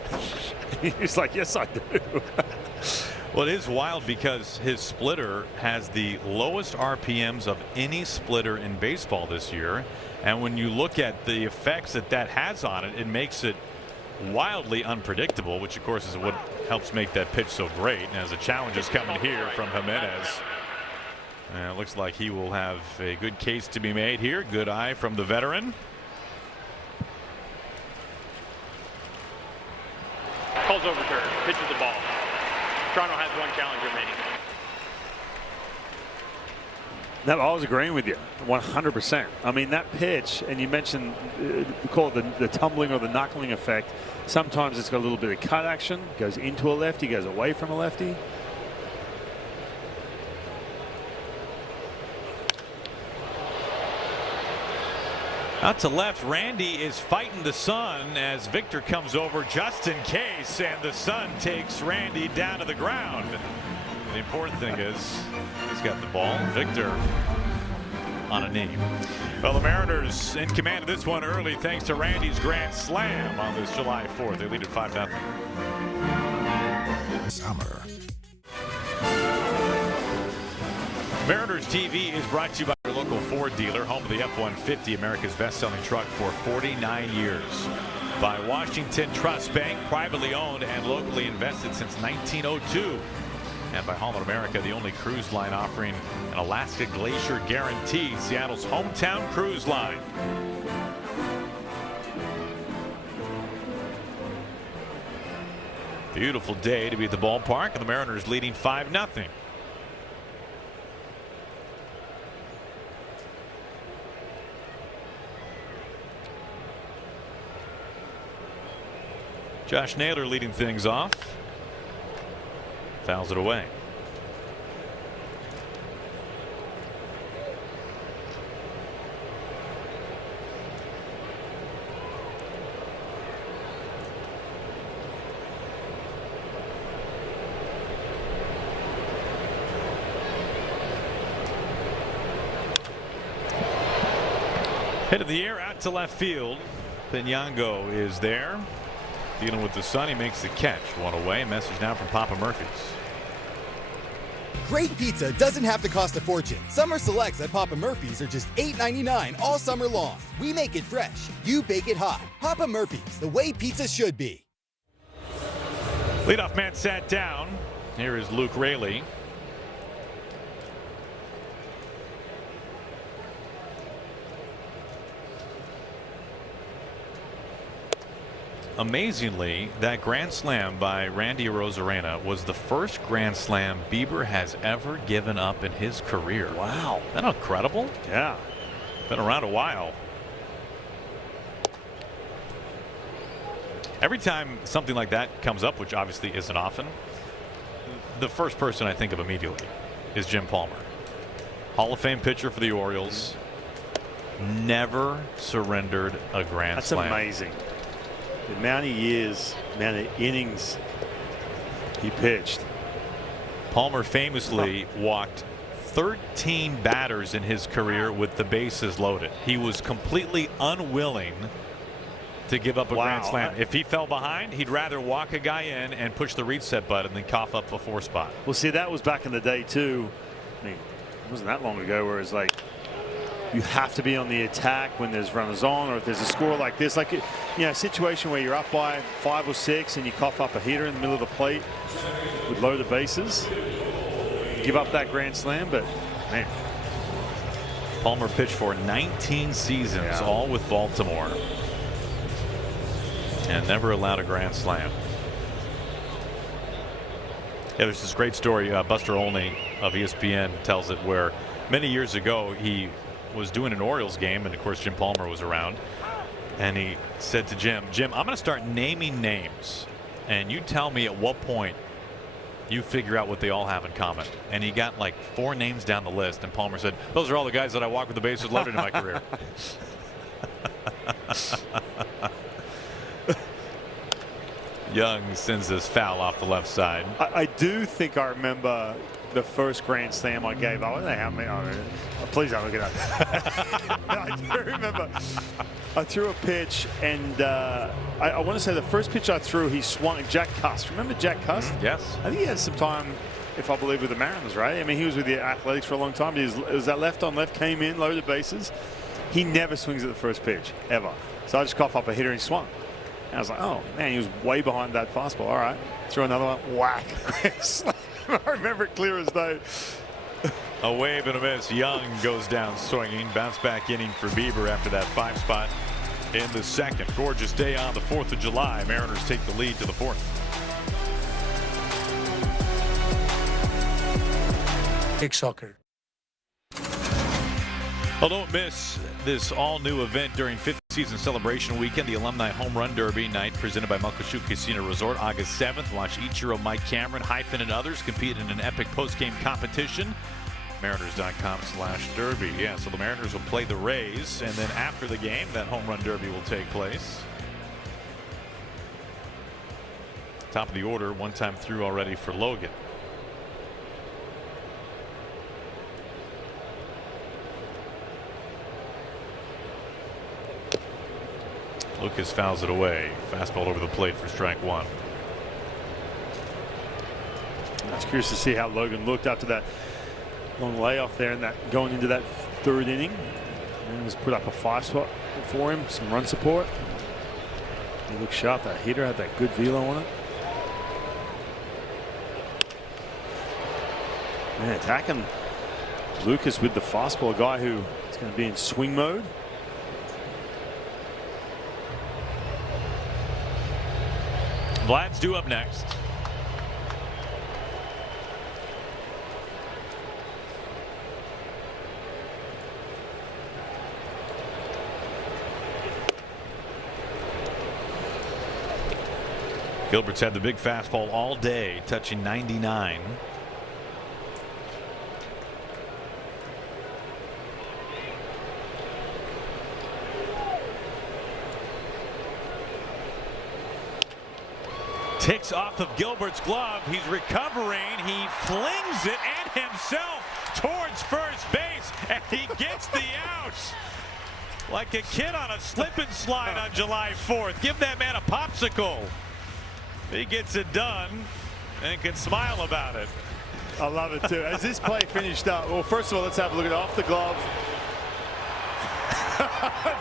He's like, yes, I do. Well, it is wild because his splitter has the lowest RPMs of any splitter in baseball this year. And when you look at the effects that that has on it, it makes it wildly unpredictable, which of course is what helps make that pitch so great. And as the challenge is coming here from Jimenez. And it looks like he will have a good case to be made here. Good eye from the veteran. Calls overturned. Pitches the ball. Toronto has 1 challenger remaining. No, I was agreeing with you 100%. I mean, that pitch, and you mentioned call it the tumbling or the knuckling effect. Sometimes it's got a little bit of cut action, goes into a lefty, goes away from a lefty. Out to left, Randy is fighting the sun as Victor comes over just in case, and the sun takes Randy down to the ground. The important thing is he's got the ball. Victor on a knee. Well, the Mariners in command of this one early thanks to Randy's grand slam on this July 4th. They lead at 5-0. Summer. Mariners TV is brought to you by your local Ford dealer, home of the F-150, America's best-selling truck for 49 years. By Washington Trust Bank, privately owned and locally invested since 1902. And by Holland America, the only cruise line offering an Alaska Glacier guarantee, Seattle's hometown cruise line. Beautiful day to be at the ballpark, and the Mariners leading 5-0. Josh Naylor leading things off. Fouls it away. Hit in the air out to left field. Pinyango is there. Dealing with the sun, he makes the catch. One away. Message now from Papa Murphy's. Great pizza doesn't have to cost a fortune. Summer selects at Papa Murphy's are just $8.99 all summer long. We make it fresh. You bake it hot. Papa Murphy's, the way pizza should be. Leadoff man sat down. Here is Luke Raley. Amazingly, that grand slam by Randy Arozarena was the first grand slam Bieber has ever given up in his career. Wow. Isn't that incredible? Yeah. Been around a while. Every time something like that comes up, which obviously isn't often, the first person I think of immediately is Jim Palmer. Hall of Fame pitcher for the Orioles. Never surrendered a grand slam. That's amazing. The amount of years, amount of innings he pitched. Palmer famously walked 13 batters in his career with the bases loaded. He was completely unwilling to give up a grand slam. If he fell behind, he'd rather walk a guy in and push the reset button than cough up a 4 spot. Well, see, that was back in the day too. I mean, it wasn't that long ago where it's like you have to be on the attack when there's runners on, or if there's a score like this, like a situation where you're up by 5 or 6 and you cough up a heater in the middle of the plate with loaded bases, give up that grand slam. But man, Palmer pitched for 19 seasons, all with Baltimore, and never allowed a grand slam. Yeah, there's this great story. Buster Olney of ESPN tells it, where many years ago he was doing an Orioles game, and of course Jim Palmer was around, and he said to Jim, I'm going to start naming names, and you tell me at what point you figure out what they all have in common. And he got like 4 names down the list, and Palmer said, those are all the guys that I walk with the bases loaded in my career. Young sends this foul off the left side. I do think I remember the first grand slam I gave. I don't know how many. Please don't look it up. I do remember I threw a pitch, and I want to say the first pitch I threw, he swung. Jack Cuss. Remember Jack Cuss? Yes. I think he had some time, if I believe, with the Mariners, right? I mean, he was with the Athletics for a long time. It was that left on left, came in, loaded bases. He never swings at the first pitch, ever. So I just coughed up a hitter and he swung. And I was like, oh, man, he was way behind that fastball. All right. Threw another one. Whack. I remember it clear as day. A wave and a miss. Young goes down swinging. Bounce back inning for Bieber after that 5 spot in the second. Gorgeous day on the 4th of July. Mariners take the lead to the 4th. Big soccer. Well, don't miss this all-new event during 5th season celebration weekend, the Alumni Home Run Derby night presented by Muckleshoot Casino Resort. August 7th, watch Ichiro, Mike Cameron, Hyphen, and others compete in an epic post-game competition. Mariners.com/derby. Yeah, so the Mariners will play the Rays, and then after the game, that Home Run Derby will take place. Top of the order, one time through already for Logan. Lucas fouls it away. Fastball over the plate for strike 1. I was curious to see how Logan looked after that long layoff there and that going into that 3rd inning. And just put up a 5 spot for him, some run support. He looked sharp. That hitter had that good velo on it. Man, attacking Lucas with the fastball, a guy who is going to be in swing mode. Vlad's due up next. Gilbert's had the big fastball all day, touching 99. Takes off of Gilbert's glove. He's recovering. He flings it at himself towards first base, and he gets the out. Like a kid on a slip and slide on July 4th. Give that man a popsicle. He gets it done and can smile about it. I love it too. As this play finished up, well, first of all, let's have a look at it off the glove.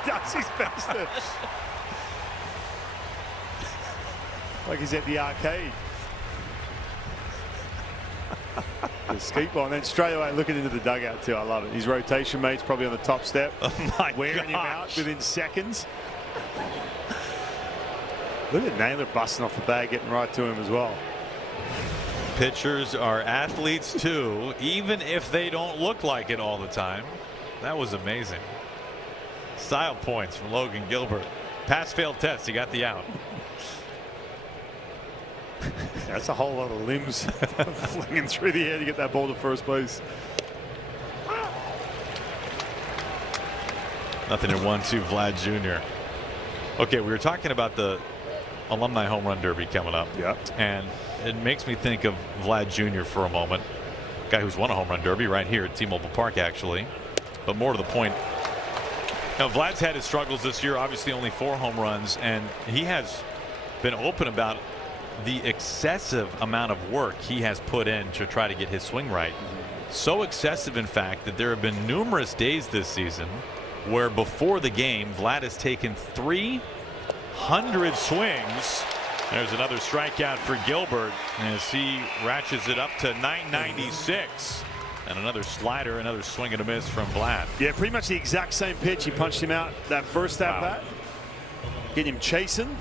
Does his best. Like he's at the arcade. The skeet ball, and then straight away looking into the dugout too. I love it. His rotation mate's probably on the top step, wearing him out within seconds. Look at Naylor busting off the bag, getting right to him as well. Pitchers are athletes too, even if they don't look like it all the time. That was amazing. Style points from Logan Gilbert. Pass failed test. He got the out. That's a whole lot of limbs flinging through the air to get that ball to first base. Nothing in 1-2, Vlad Jr. Okay, we were talking about the Alumni Home Run Derby coming up. Yeah. And it makes me think of Vlad Jr. for a moment. Guy who's won a Home Run Derby right here at T-Mobile Park, actually. But more to the point, now Vlad's had his struggles this year, obviously only 4 home runs, and he has been open about the excessive amount of work he has put in to try to get his swing right. So excessive, in fact, that there have been numerous days this season where before the game, Vlad has taken 300 swings. There's another strikeout for Gilbert as he ratchets it up to 996. And another slider, another swing and a miss from Vlad. Yeah, pretty much the exact same pitch. He punched him out that first at bat. Get him chasing.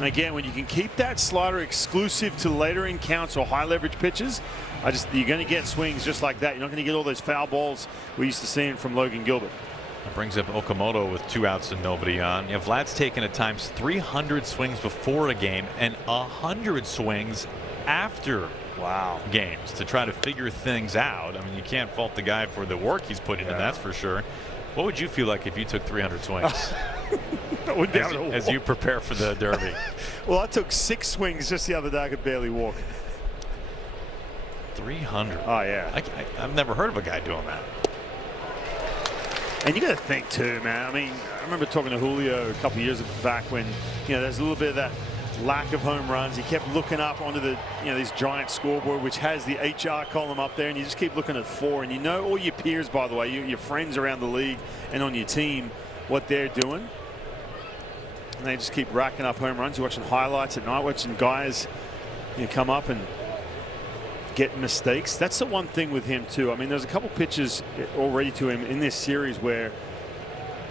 Again, when you can keep that slider exclusive to later in counts or high leverage pitches, you're going to get swings just like that. You're not going to get all those foul balls we used to seeing from Logan Gilbert. That brings up Okamoto with 2 outs and nobody on. Yeah, Vlad's taken at times 300 swings before a game and 100 swings after games to try to figure things out. I mean, you can't fault the guy for the work he's put in, that's for sure. What would you feel like if you took 300 swings as you prepare for the Derby? Well, I took 6 swings just the other day. I could barely walk. 300. Oh, yeah. I've never heard of a guy doing that. And you got to think too, man. I mean, I remember talking to Julio a couple of years back when, there's a little bit of that lack of home runs. He kept looking up onto the, this giant scoreboard, which has the HR column up there, and you just keep looking at 4. And all your peers, by the way, your friends around the league and on your team, what they're doing. And they just keep racking up home runs. You're watching highlights at night, watching guys come up and get mistakes. That's the one thing with him too. I mean, there's a couple pitches already to him in this series where,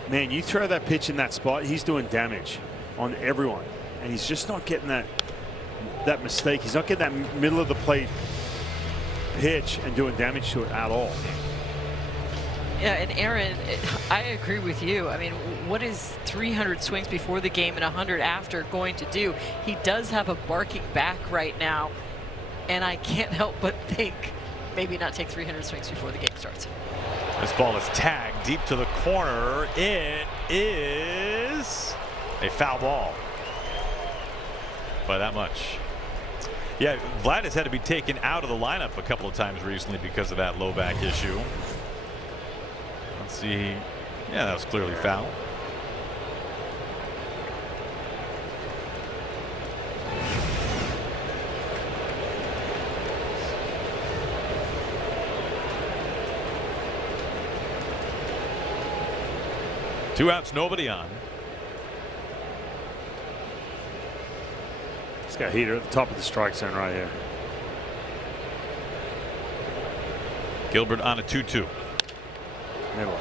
man, you throw that pitch in that spot, he's doing damage on everyone. And he's just not getting that mistake. He's not getting that middle of the plate pitch and doing damage to it at all. Yeah, and Aaron, I agree with you. I mean, what is 300 swings before the game and 100 after going to do? He does have a barking back right now, and I can't help but think maybe not take 300 swings before the game starts. This ball is tagged deep to the corner. It is a foul ball by that much. Yeah, Vlad has had to be taken out of the lineup a couple of times recently because of that low back issue. Let's see. Yeah, that was clearly foul. Two outs, nobody on. He's got a heater at the top of the strike zone right here. Gilbert on a 2-2. Middle.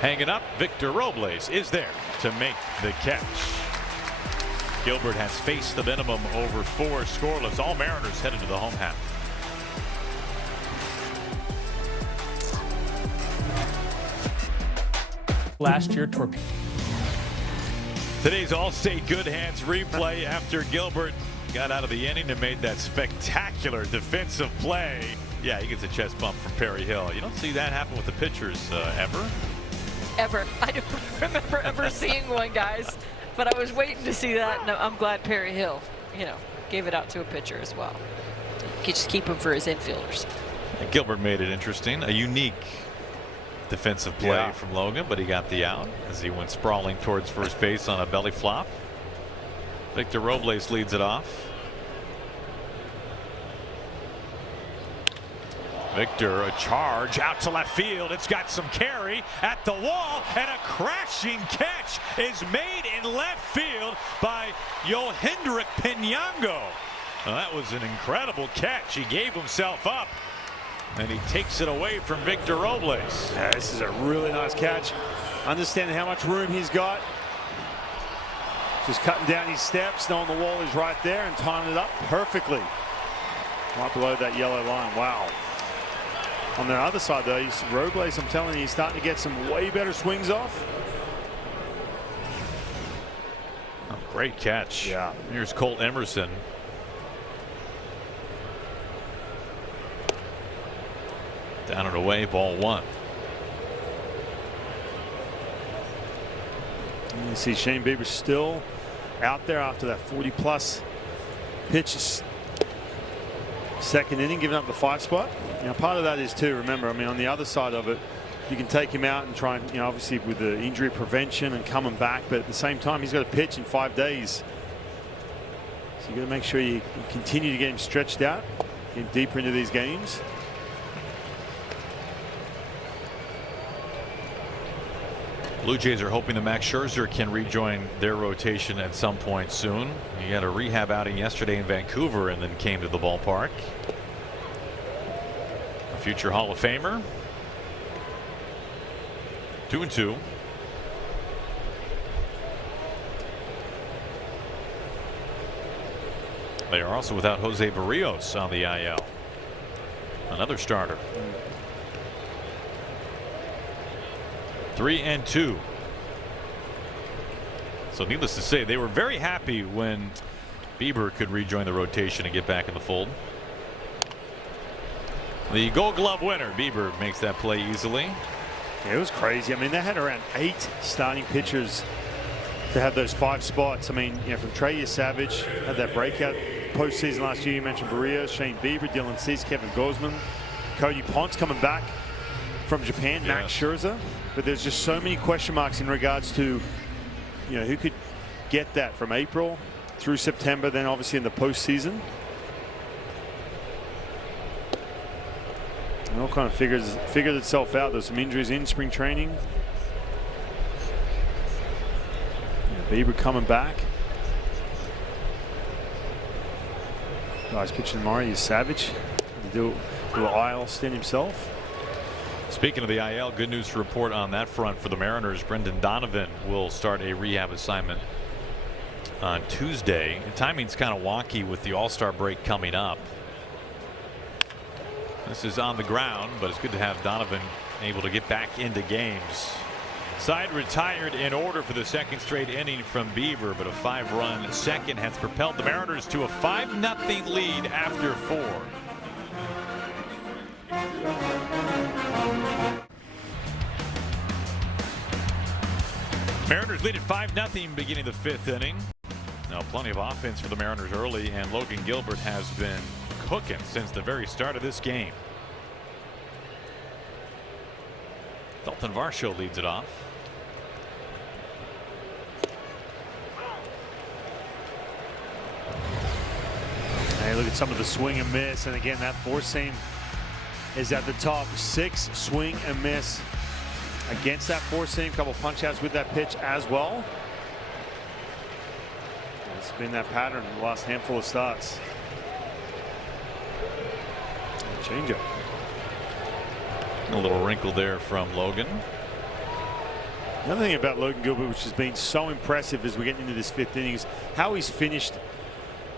Hanging up, Victor Robles is there to make the catch. Gilbert has faced the minimum over 4 scoreless. All Mariners headed to the home half. Last year, torpedo. Today's Allstate Good Hands replay after Gilbert got out of the inning and made that spectacular defensive play. Yeah, he gets a chest bump from Perry Hill. You don't see that happen with the pitchers ever? Ever. I don't remember ever seeing one, guys. But I was waiting to see that, and I'm glad Perry Hill, gave it out to a pitcher as well. You could just keep him for his infielders. And Gilbert made it interesting. A unique defensive play from Logan, but he got the out as he went sprawling towards first base on a belly flop. Victor Robles leads it off. Victor, a charge out to left field. It's got some carry at the wall, and a crashing catch is made in left field by Yohendrick Pinango. Well, that was an incredible catch. He gave himself up, and he takes it away from Victor Robles. Yeah, this is a really nice catch. Understanding how much room he's got. Just cutting down his steps, knowing the wall is right there, and tying it up perfectly. Right below that yellow line. Wow. On the other side, though, Robles, I'm telling you, he's starting to get some way better swings off. Oh, great catch. Yeah. Here's Colt Emerson. Down and away, ball 1. And you see Shane Bieber still out there after that 40-plus pitch. Second inning, giving up the 5 spot. Now, part of that is too, remember, I mean, on the other side of it, you can take him out and try and, obviously with the injury prevention and coming back, but at the same time, he's got to pitch in 5 days. So you got to make sure you continue to get him stretched out, get him deeper into these games. Blue Jays are hoping that Max Scherzer can rejoin their rotation at some point soon. He had a rehab outing yesterday in Vancouver and then came to the ballpark. A future Hall of Famer. 2-2. They are also without Jose Barrios on the IL. Another starter. 3-2. So needless to say, they were very happy when Bieber could rejoin the rotation and get back in the fold. The Gold Glove winner, Bieber, makes that play easily. Yeah, it was crazy. I mean, they had around 8 starting pitchers to have those 5 spots. I mean, you know, from Trey Savage, had that breakout postseason last year. You mentioned Barrios, Shane Bieber, Dylan Cease, Kevin Gausman, Cody Ponce coming back from Japan, Max Scherzer. But there's just so many question marks in regards to, you know, who could get that from April through September, then obviously in the postseason. It all kind of figured itself out. There's some injuries in spring training. Yeah, Bieber coming back. Guys pitching tomorrow is Savage. Do an IL stint himself. Speaking of the IL, good news to report on that front for the Mariners. Brendan Donovan will start a rehab assignment on Tuesday. The timing's kind of wonky with the All-Star break coming up. This is on the ground, but it's good to have Donovan able to get back into games. Side retired in order for the second straight inning from Bieber, but a 5-run second has propelled the Mariners to a 5-0 lead after 4. Mariners lead at 5-0 beginning the 5th inning. Now plenty of offense for the Mariners early, and Logan Gilbert has been cooking since the very start of this game. Dalton Varsho leads it off. Hey, look at some of the swing and miss, and again that 4-seam is at the top. 6 swing and miss against that 4-seam. Couple punch outs with that pitch as well. It's been that pattern in the last handful of starts. Changeup. A little wrinkle there from Logan. Another thing about Logan Gilbert, which has been so impressive as we get into this 5th inning, is how he's finished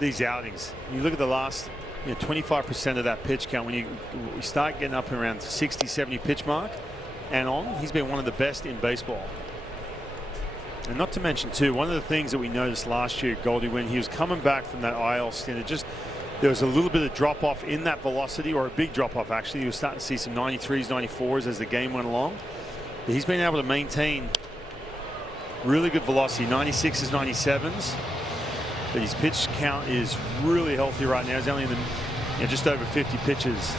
these outings. You look at the last 25% of that pitch count. When you start getting up around 60-70 pitch mark and on, he's been one of the best in baseball. And not to mention too, one of the things that we noticed last year, Goldie, when he was coming back from that IL stint, there was a little bit of drop off in that velocity, or a big drop off actually. He was starting to see some 93s, 94s as the game went along. But he's been able to maintain really good velocity, 96s, 97s. But his pitch count is really healthy right now. He's only in the just over 50 pitches.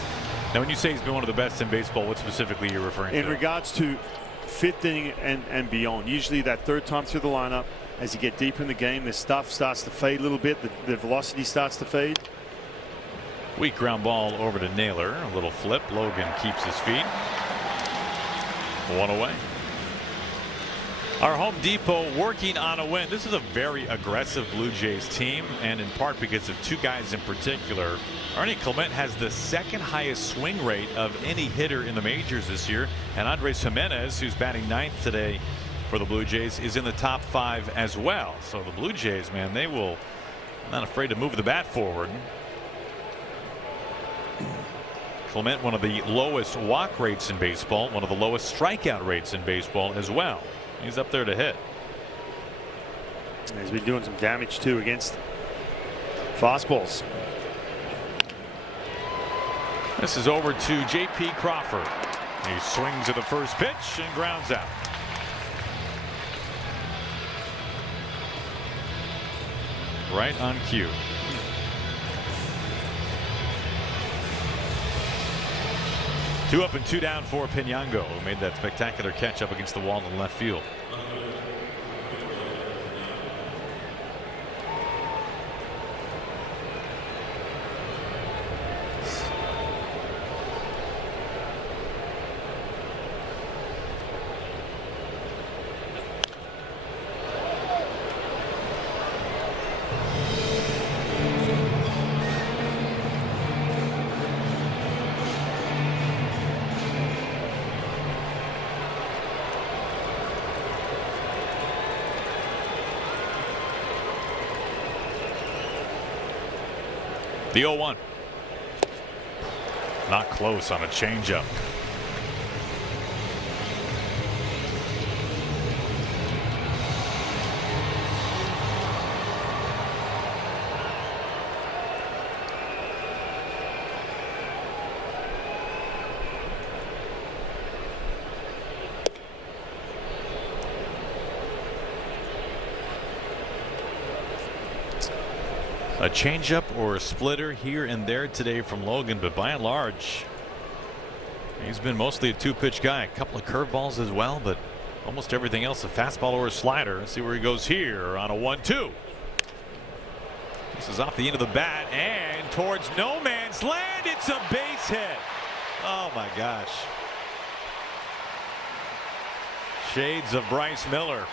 Now, when you say he's been one of the best in baseball, what specifically you're referring to? In regards to 5th inning and beyond, usually that 3rd time through the lineup, as you get deeper in the game, the stuff starts to fade a little bit. The velocity starts to fade. Weak ground ball over to Naylor. A little flip. Logan keeps his feet. 1 away. Our Home Depot working on a win. This is a very aggressive Blue Jays team, and in part because of 2 guys in particular. Ernie Clement has the 2nd highest swing rate of any hitter in the majors this year, and Andres Jimenez, who's batting 9th today for the Blue Jays, is in the top 5 as well. So the Blue Jays, man, they will not afraid to move the bat forward. Clement, one of the lowest walk rates in baseball, one of the lowest strikeout rates in baseball as well. He's up there to hit. He's been doing some damage too against fastballs. This is over to J.P. Crawford. He swings at the first pitch and grounds out. Right on cue. Two up and 2 down for Pinango, who made that spectacular catch up against the wall in left field. The 0-1. Not close on a changeup. A changeup or a splitter here and there today from Logan, but by and large, he's been mostly a two-pitch guy. A couple of curveballs as well, but almost everything else a fastball or a slider. Let's see where he goes here on a 1-2. This is off the end of the bat and towards no man's land. It's a base hit. Oh my gosh. Shades of Bryce Miller.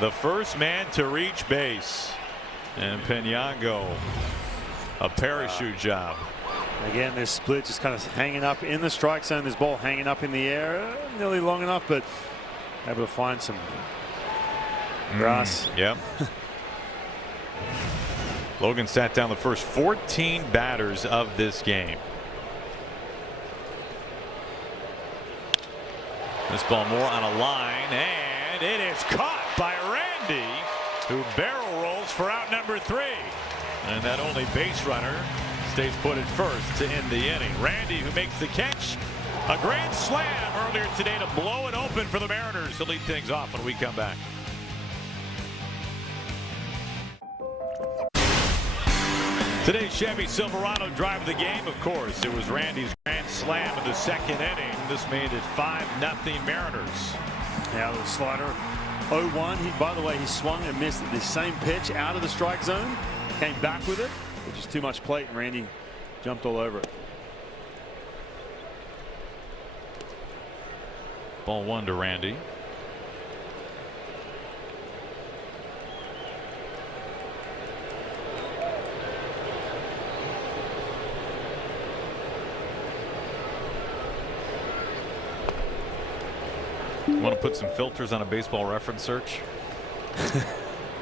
The first man to reach base, and Penyango, a parachute job. Again, this split just kind of hanging up in the strike zone. This ball hanging up in the air, nearly long enough, but able to find some grass. Yep. Logan sat down the first 14 batters of this game. This ball more on a line, and it is caught by Randy, who barrel rolls for out number 3. And that only base runner stays put at first to end the inning. Randy, who makes the catch, a grand slam earlier today to blow it open for the Mariners to lead things off when we come back. Today's Chevy Silverado drive of the game, of course. It was Randy's grand slam in the second inning. This made it 5-0 Mariners. Yeah, the slider 0-1. By the way, he swung and missed the same pitch out of the strike zone. Came back with it, which is too much plate, and Randy jumped all over it. Ball 1 to Randy. Want to put some filters on a baseball reference search?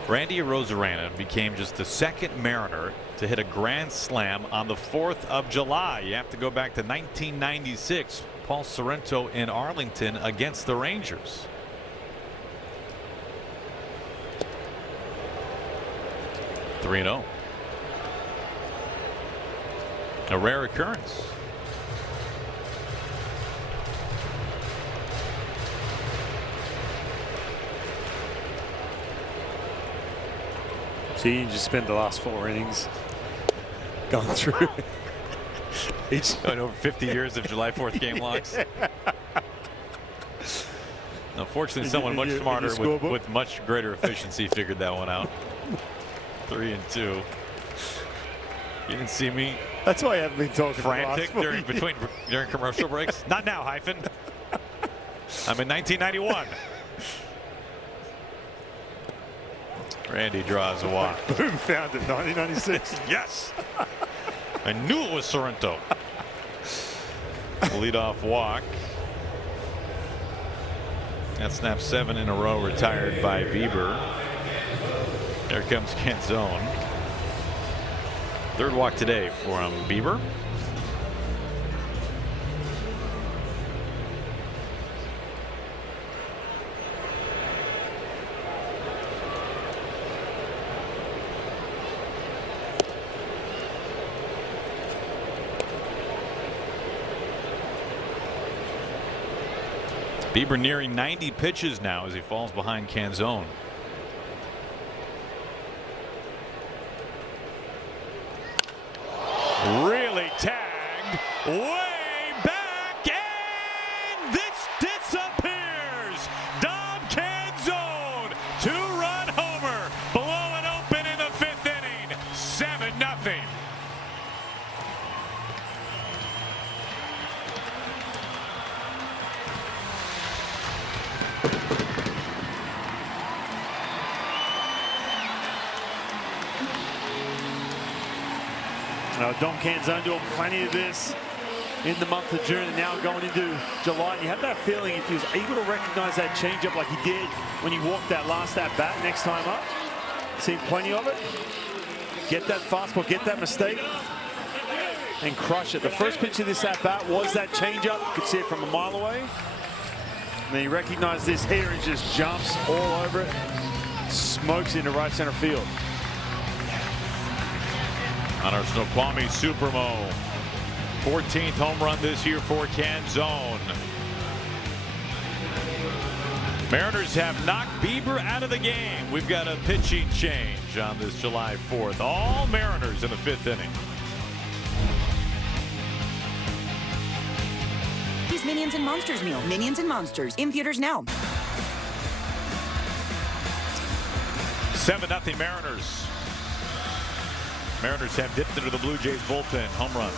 Randy Arozarena became just the second Mariner to hit a grand slam on the 4th of July. You have to go back to 1996. Paul Sorrento in Arlington against the Rangers. (3-0). A rare occurrence. So you just spent the last 4 innings going through each going over 50 years of July 4th game logs. Unfortunately, someone much smarter with much greater efficiency figured that one out. 3-2. You didn't see me. That's why I haven't been talking frantic during commercial breaks. Not now, hyphen. I'm in 1991. Randy draws a walk. Boom, found it. 1996. Yes. I knew it was Sorrento. Leadoff walk. That snap 7 in a row retired by Bieber. There comes Canzone. 3rd walk today from Bieber. Bieber nearing 90 pitches now as he falls behind Canzone. Really tagged way back, and this disappears. Dom Canzone, 2-run homer, blowing open in the 5th inning. 7-0. Dom Canzone doing plenty of this in the month of June and now going into July. And you have that feeling if he was able to recognize that changeup like he did when he walked that last at bat next time up. Seen plenty of it. Get that fastball, get that mistake, and crush it. The first pitch of this at-bat was that changeup. You could see it from a mile away. And then he recognized this here and just jumps all over it. Smokes into right center field. Hunter Snoqualmie Supermo. 14th home run this year for Canzone. Mariners have knocked Bieber out of the game. We've got a pitching change on this July 4th. All Mariners in the 5th inning. Minions and Monsters meal. Minions and Monsters in theaters now. 7-0 Mariners. Mariners have dipped into the Blue Jays bullpen. Home runs.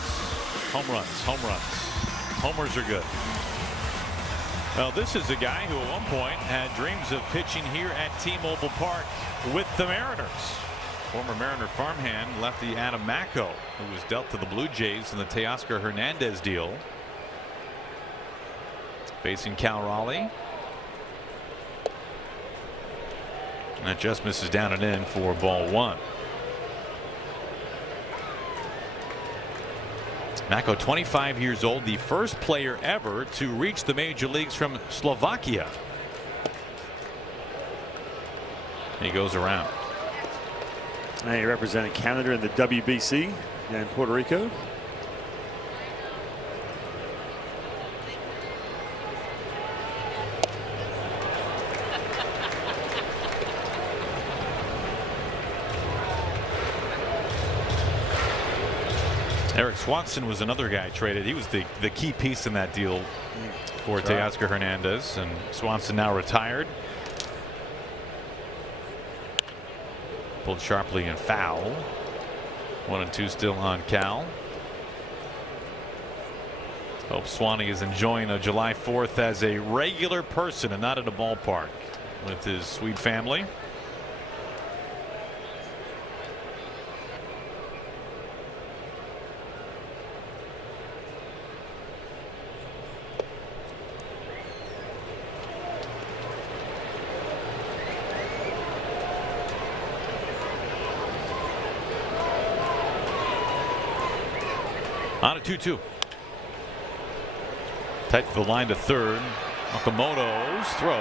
Home runs. Home runs. Homers are good. Well, this is a guy who at one point had dreams of pitching here at T-Mobile Park with the Mariners. Former Mariner farmhand lefty Adam Macko, who was dealt to the Blue Jays in the Teoscar Hernandez deal. Facing Cal Raleigh. And that just misses down and in for ball 1. Macko, 25 years old, the first player ever to reach the major leagues from Slovakia. He goes around. And he represented Canada in the WBC in Puerto Rico. Eric Swanson was another guy traded. He was the key piece in that deal for Teoscar Hernandez, and Swanson now retired. Pulled sharply and foul. 1-2 still on Cal. Hope Swanee is enjoying a July 4th as a regular person and not at a ballpark with his sweet family. On a 2-2. Tight to the line to third. Okamoto's throw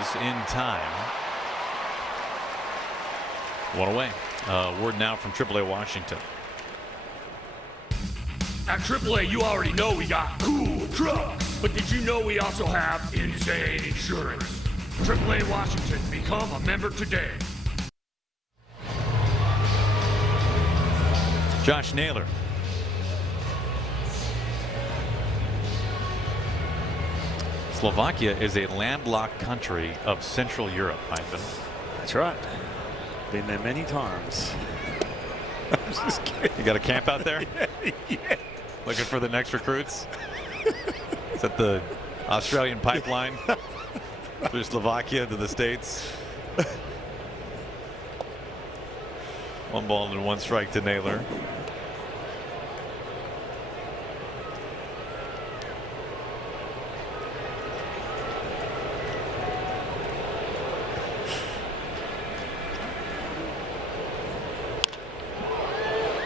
is in time. One away. Word now from AAA Washington. At AAA, you already know we got cool trucks, but did you know we also have insane insurance? AAA Washington, become a member today. Josh Naylor. Slovakia is a landlocked country of Central Europe, Hyphen. That's right. Been there many times. I'm just kidding. You got a camp out there? Yeah. Looking for the next recruits? Is that the Australian pipeline through Slovakia to the States? 1 ball and 1 strike to Naylor.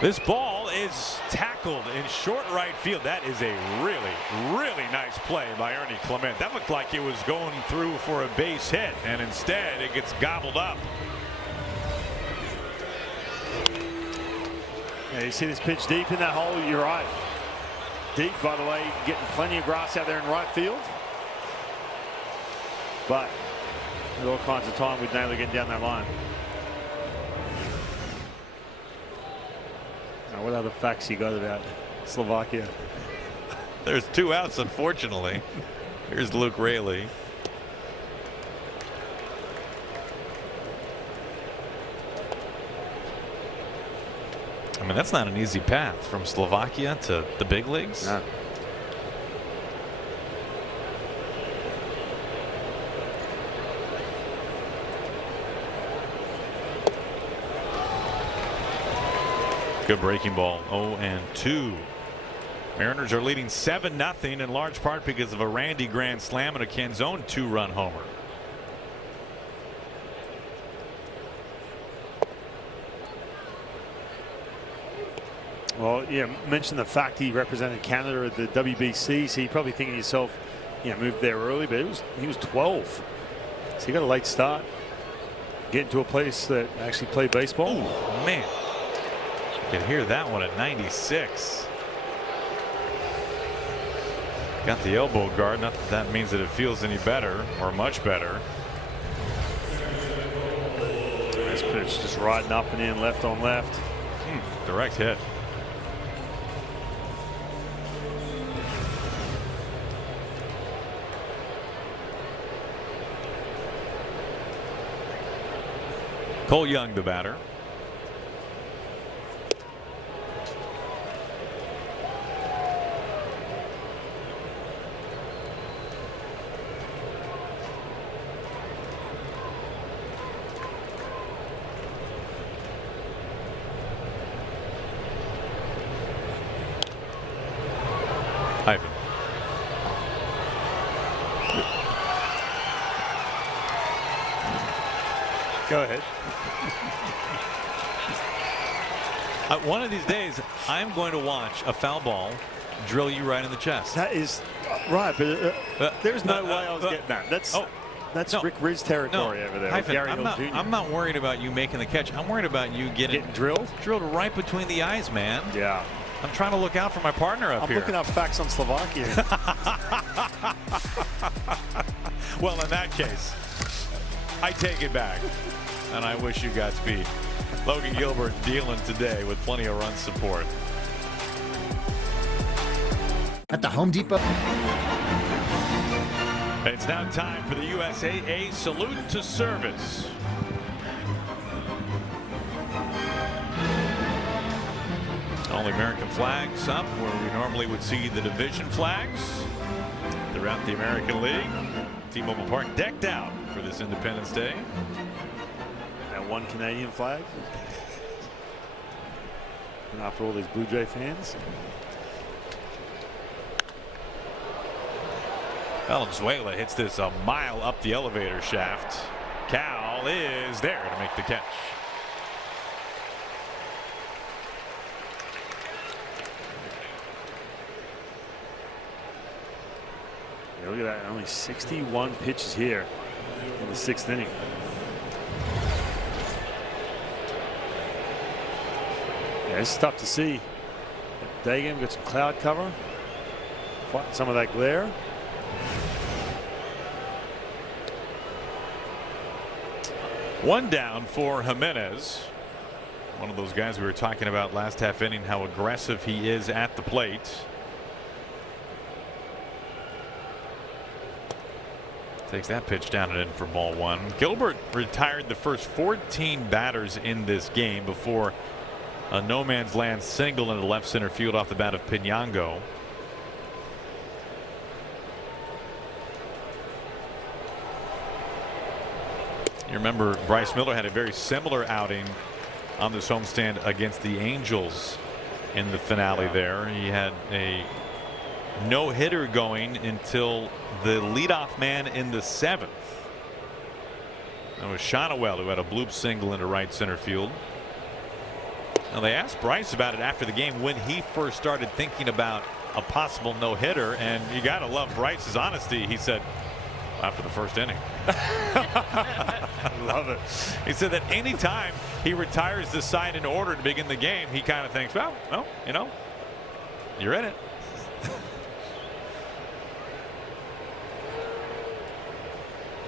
This ball is tackled in short right field. That is a really nice play by Ernie Clement. That looked like it was going through for a base hit, and instead it gets gobbled up. Yeah, you see this pitch deep in that hole. You're right. Deep, by the way, getting plenty of grass out there in right field. But there's all kinds of time with Naylor getting down that line. Now, what other facts you got about Slovakia? There's 2 outs, unfortunately. Here's Luke Raley. I mean, that's not an easy path from Slovakia to the big leagues. No. Good breaking ball. 0-2. Mariners are leading 7-0 in large part because of a Randy grand slam and a Canzone 2-run homer. Well, yeah, mention the fact he represented Canada at the WBC, so you're probably thinking to yourself, moved there early, but he was 12. So he got a late start. Getting to a place that actually played baseball. Oh, man. You can hear that one at 96. Got the elbow guard. Not that that means that it feels any better or much better. This pitch just riding up and in, left on left. Direct hit. Cole Young, the batter. Ivan. Go ahead. One of these days, I'm going to watch a foul ball drill you right in the chest. That is right, but there's no way I was getting that. That's Rick Riz territory over there. Hyphen, Gary Hill Jr. I'm not worried about you making the catch. I'm worried about you getting drilled right between the eyes, man. Yeah. I'm trying to look out for my partner up here. I'm looking up facts on Slovakia. Well, in that case, I take it back, and I wish you Godspeed. Logan Gilbert dealing today with plenty of run support. At the Home Depot. It's now time for the USAA Salute to Service. All the American flags up where we normally would see the division flags throughout the American League. T-Mobile Park decked out for this Independence Day. And one Canadian flag. And after all these Blue Jay fans. Valenzuela hits this a mile up the elevator shaft. Cal is there to make the catch. Yeah, look at that. Only 61 pitches here in the 6th inning. Yeah, it's tough to see. Day game, got some cloud cover. Fight some of that glare. One down for Jimenez. One of those guys we were talking about last half inning, how aggressive he is at the plate. Takes that pitch down and in for ball one. Gilbert retired the first 14 batters in this game before a no man's land single into left center field off the bat of Pinango. You remember Bryce Miller had a very similar outing on this homestand against the Angels in the finale there. He had a no-hitter going until the leadoff man in the 7th. That was Shonowell, who had a bloop single into right center field. Now they asked Bryce about it after the game when he first started thinking about a possible no-hitter, and you got to love Bryce's honesty. He said, after the first inning. Love it. He said that anytime he retires the side in order to begin the game, he kind of thinks, well, you know, you're in it.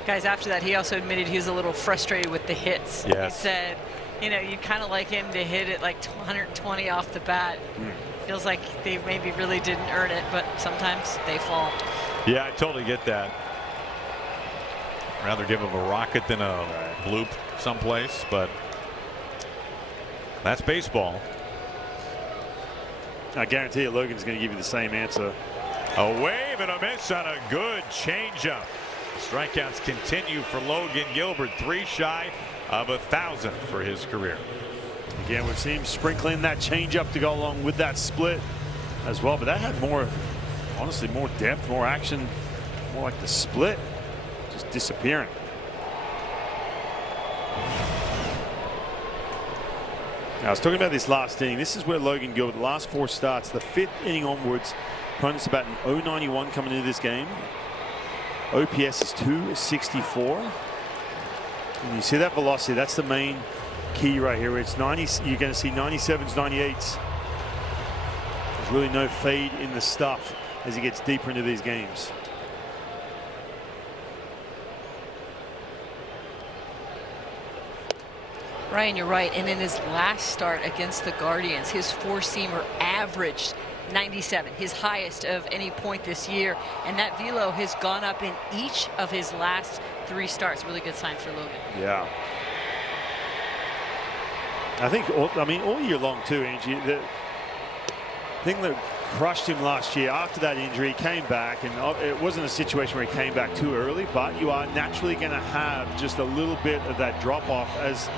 Guys, after that, he also admitted he was a little frustrated with the hits. Yes. He said, you know, you'd kind of like him to hit it like 120 off the bat. Feels like they maybe really didn't earn it, but sometimes they fall. Yeah, I totally get that. Rather give him a rocket than a bloop someplace, but that's baseball. I guarantee you Logan's going to give you the same answer. A wave and a miss on a good changeup. Strikeouts continue for Logan Gilbert, 3 shy of 1,000 for his career. Again, we've seen him sprinkling that changeup to go along with that split as well, but that had more, honestly, more depth, more action, more like the split. Just disappearing. I was talking about this last inning. This is where Logan Gilbert, the last 4 starts, the 5th inning onwards, opponent's about an 0.91 coming into this game. OPS is 264. And you see that velocity, that's the main key right here. It's 90, you're going to see 97s, 98s. There's really no fade in the stuff as he gets deeper into these games. Ryan, you're right. And in his last start against the Guardians, his 4-seamer averaged 97, his highest of any point this year. And that velo has gone up in each of his last 3 starts. Really good sign for Logan. Yeah. I think, all year long too, Angie. The thing that crushed him last year after that injury, came back, and it wasn't a situation where he came back too early, but you are naturally going to have just a little bit of that drop off as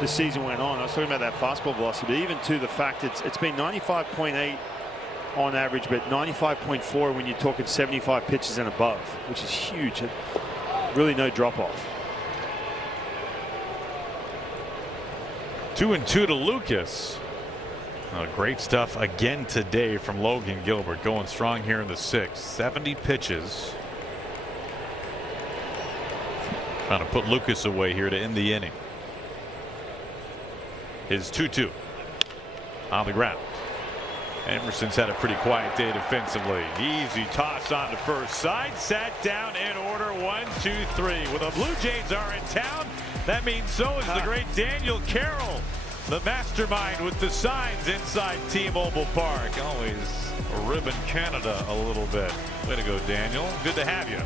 the season went on. I was talking about that fastball velocity, but even to the fact it's been 95.8 on average, but 95.4 when you're talking 75 pitches and above, which is huge. Really no drop off. 2-2 to Lucas. Great stuff again today from Logan Gilbert, going strong here in the 6th. 70 pitches. Trying to put Lucas away here to end the inning. His 2-2 on the ground. Emerson's had a pretty quiet day defensively. Easy toss on the first side. Sat down in order. 1, 2, 3. When the Blue Jays are in town, that means so is the great Daniel Carroll, the mastermind with the signs inside T-Mobile Park. Always ribbon Canada a little bit. Way to go, Daniel. Good to have you.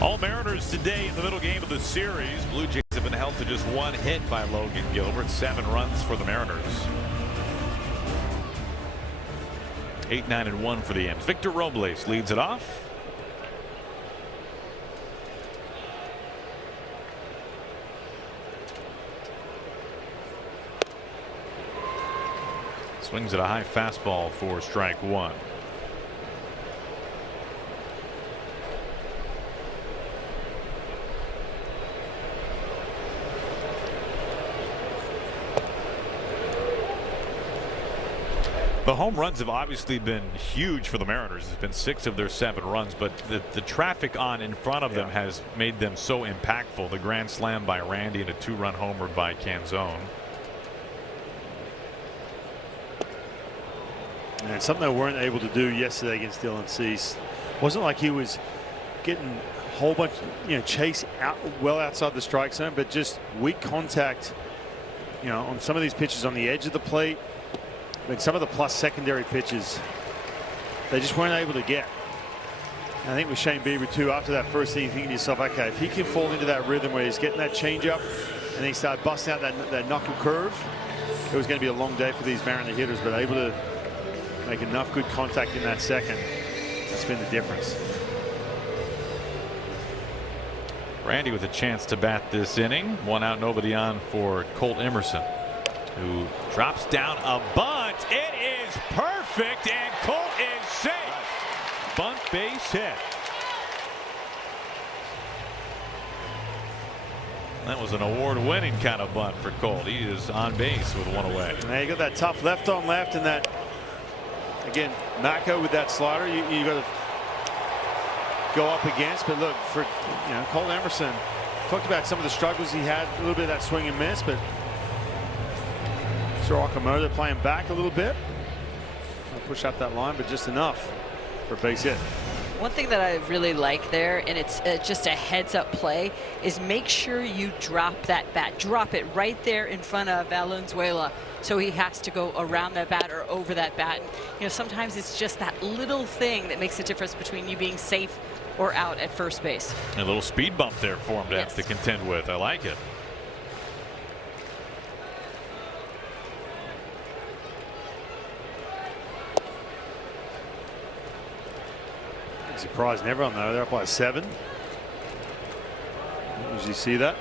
All Mariners today in the middle game of the series. Blue Jays have been held to just 1 hit by Logan Gilbert. 7 runs for the Mariners. 8-9-1 for the M's. Victor Robles leads it off. Swings at a high fastball for strike 1. The home runs have obviously been huge for the Mariners. It's been 6 of their 7 runs, but the traffic on in front of them has made them so impactful. The grand slam by Randy and a 2-run homer by Canzone. And something they weren't able to do yesterday against Dylan Cease. Wasn't like he was getting a whole bunch, chase out well outside the strike zone, but just weak contact, on some of these pitches on the edge of the plate. But some of the plus secondary pitches, they just weren't able to get. And I think with Shane Bieber too, after that first inning, thinking to yourself, okay, if he can fall into that rhythm where he's getting that changeup and he started busting out that knuckle curve, it was going to be a long day for these Mariner hitters, but able to make enough good contact in that second. That's been the difference. Randy with a chance to bat this inning. 1 out, nobody on for Colt Emerson, who drops down a bunt. It is perfect, and Colt is safe. Bunt base hit. That was an award-winning kind of bunt for Colt. He is on base with 1 away. Now you got that tough left on left, and that again, Mako with that slider. You got to go up against. But look, for Colt Emerson, talked about some of the struggles he had, a little bit of that swing and miss, but Okamoto playing back a little bit. I'll push up that line, but just enough for a base hit. One thing that I really like there, and it's just a heads-up play, is make sure you drop that bat. Drop it right there in front of Valenzuela, so he has to go around that bat or over that bat. And, sometimes it's just that little thing that makes a difference between you being safe or out at first base. A little speed bump there for him to have to contend with. I like it. Surprising everyone though. They're up by 7. Don't usually see that.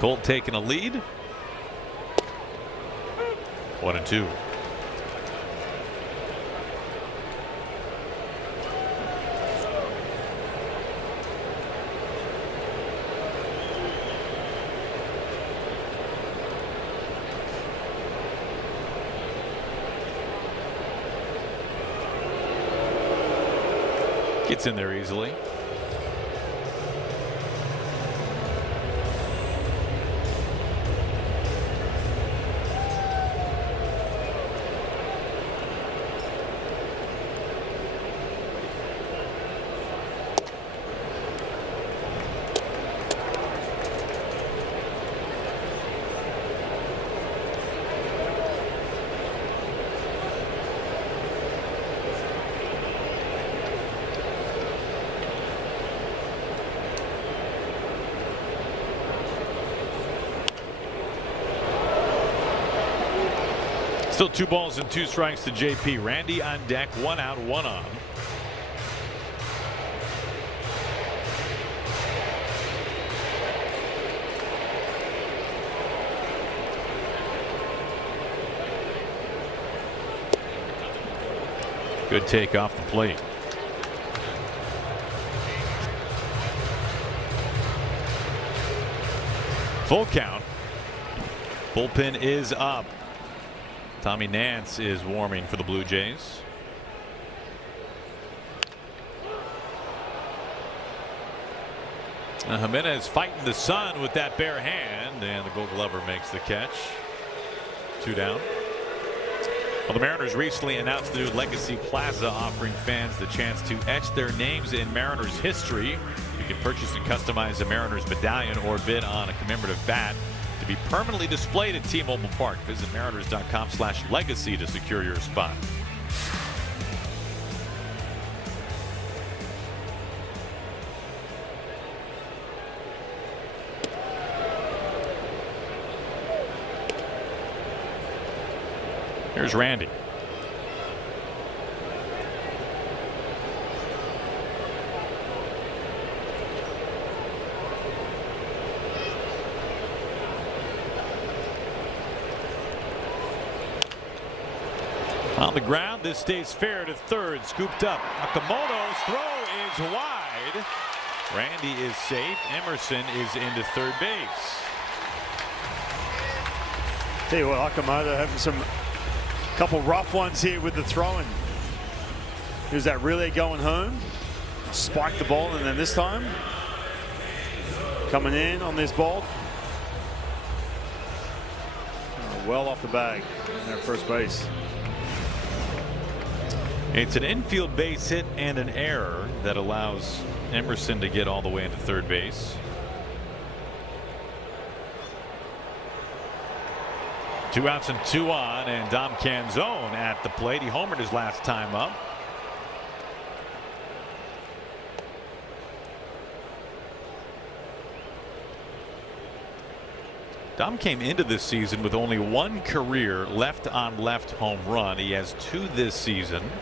Colt taking a lead. 1-2. Gets in there easily. Still 2 balls and 2 strikes to JP. Randy on deck, 1 out, 1 on. Good take off the plate. Full count. Bullpen is up. Tommy Nance is warming for the Blue Jays. Jimenez fighting the sun with that bare hand, and the Gold Glover makes the catch. 2 down. Well, the Mariners recently announced the new Legacy Plaza, offering fans the chance to etch their names in Mariners history. You can purchase and customize a Mariners medallion or bid on a commemorative bat to be permanently displayed at T-Mobile Park. Visit mariners.com/legacy to secure your spot. Here's Randy. On the ground, this stays fair to third. Scooped up. Okamoto's throw is wide. Randy is safe. Emerson is into third base. Tell you what, Okamoto having some couple rough ones here with the throwing. Here's that relay going home. Spiked the ball, and then this time coming in on this ball. Well off the bag at first base. It's an infield base hit and an error that allows Emerson to get all the way into third base. 2 outs and 2 on, and Dom Canzone at the plate. He homered his last time up. Dom came into this season with only 1 career left-on-left home run. He has 2 this season.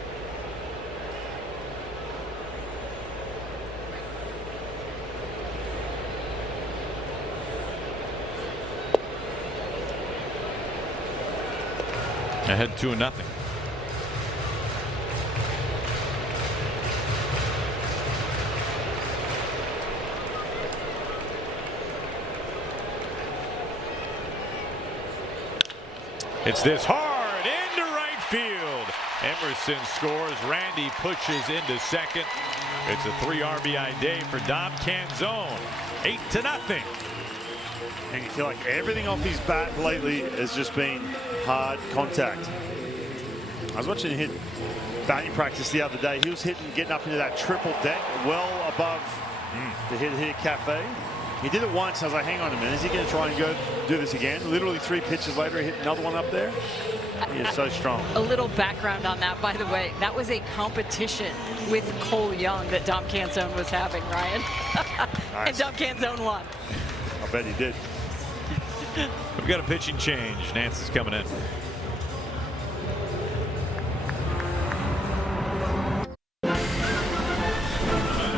Ahead 2-0. It's this hard into right field. Emerson scores. Randy pushes into second. It's a 3 RBI day for Dom Canzone. 8-0. And you feel like everything off his bat lately has just been hard contact. I was watching him hit batting practice the other day. He was getting up into that triple deck, well above the hit cafe. He did it once. I was like, hang on a minute, is he going to try and go do this again? Literally 3 pitches later, he hit another one up there. He is so strong. A little background on that, by the way. That was a competition with Cole Young that Dom Canzone was having, Ryan. Nice. And Dom Canzone won. I bet he did. We've got a pitching change. Nance is coming in.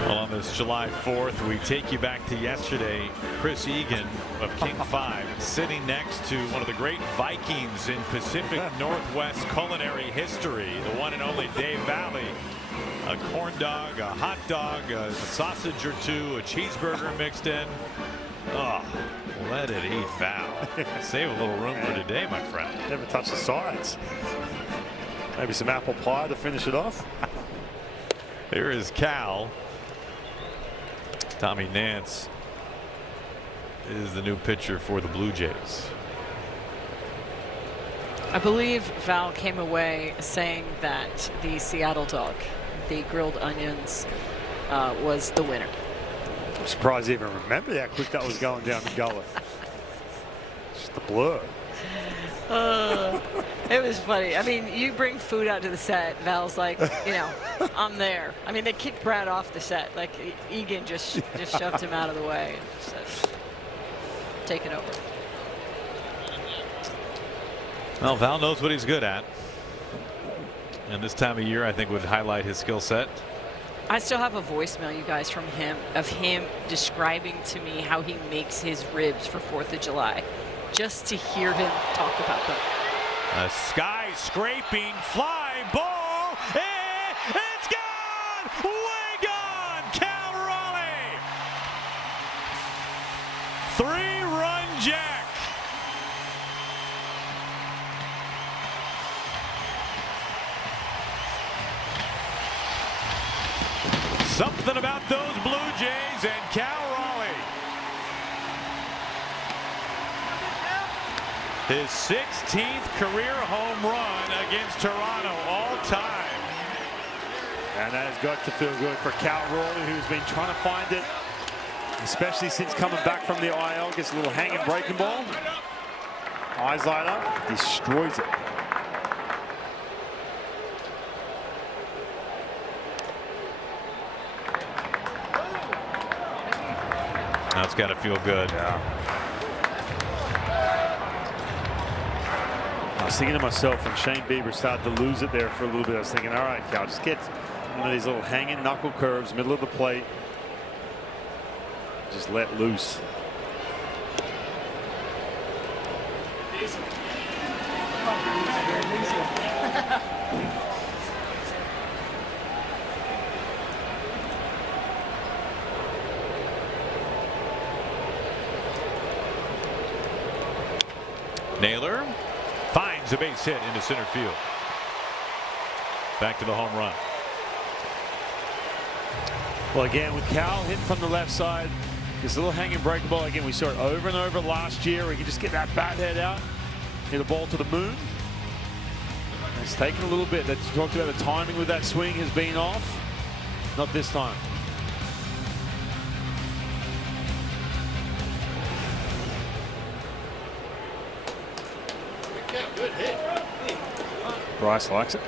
Well, on this July 4th, we take you back to yesterday. Chris Egan of King 5 sitting next to one of the great Vikings in Pacific Northwest culinary history, the one and only Dave Valley. A corn dog, a hot dog, a sausage or 2, a cheeseburger mixed in. Oh, let it eat, Val. Save a little room for today, my friend. Never touch the sides. Maybe some apple pie to finish it off. Here is Cal. Tommy Nance is the new pitcher for the Blue Jays. I believe Val came away saying that the Seattle dog, the grilled onions, was the winner. I'm surprised you even remember how quick that was going down the gullet. Just a blur. It was funny. I mean, you bring food out to the set, Val's like, you know, I'm there. I mean, they kicked Brad off the set. Like, Egan just shoved him out of the way and said, take it over. Well, Val knows what he's good at. And this time of year, I think, would highlight his skill set. I still have a voicemail, you guys, from him, of him describing to me how he makes his ribs for 4th of July. Just to hear him talk about them. A sky-scraping fly ball. It's gone! Way gone! Cal Raleigh! 3-run jack. Something about those Blue Jays and Cal Raleigh. His 16th career home run against Toronto all time. And that has got to feel good for Cal Raleigh, who's been trying to find it, especially since coming back from the IL. Gets a little hanging breaking ball. Eyes light up, destroys it. That's got to feel good. Yeah. I was thinking to myself when Shane Bieber started to lose it there for a little bit. I was thinking, all right, Cal, just get one of these little hanging knuckle curves, middle of the plate. Just let loose. Naylor finds a base hit into center field. Back to the home run. Well, again, with Cal hitting from the left side, this little hanging breaking ball, again, we saw it over and over last year. We can just get that bat head out, hit a ball to the moon. And it's taken a little bit. That you talked about, the timing with that swing has been off. Not this time. Good hit. Bryce likes it.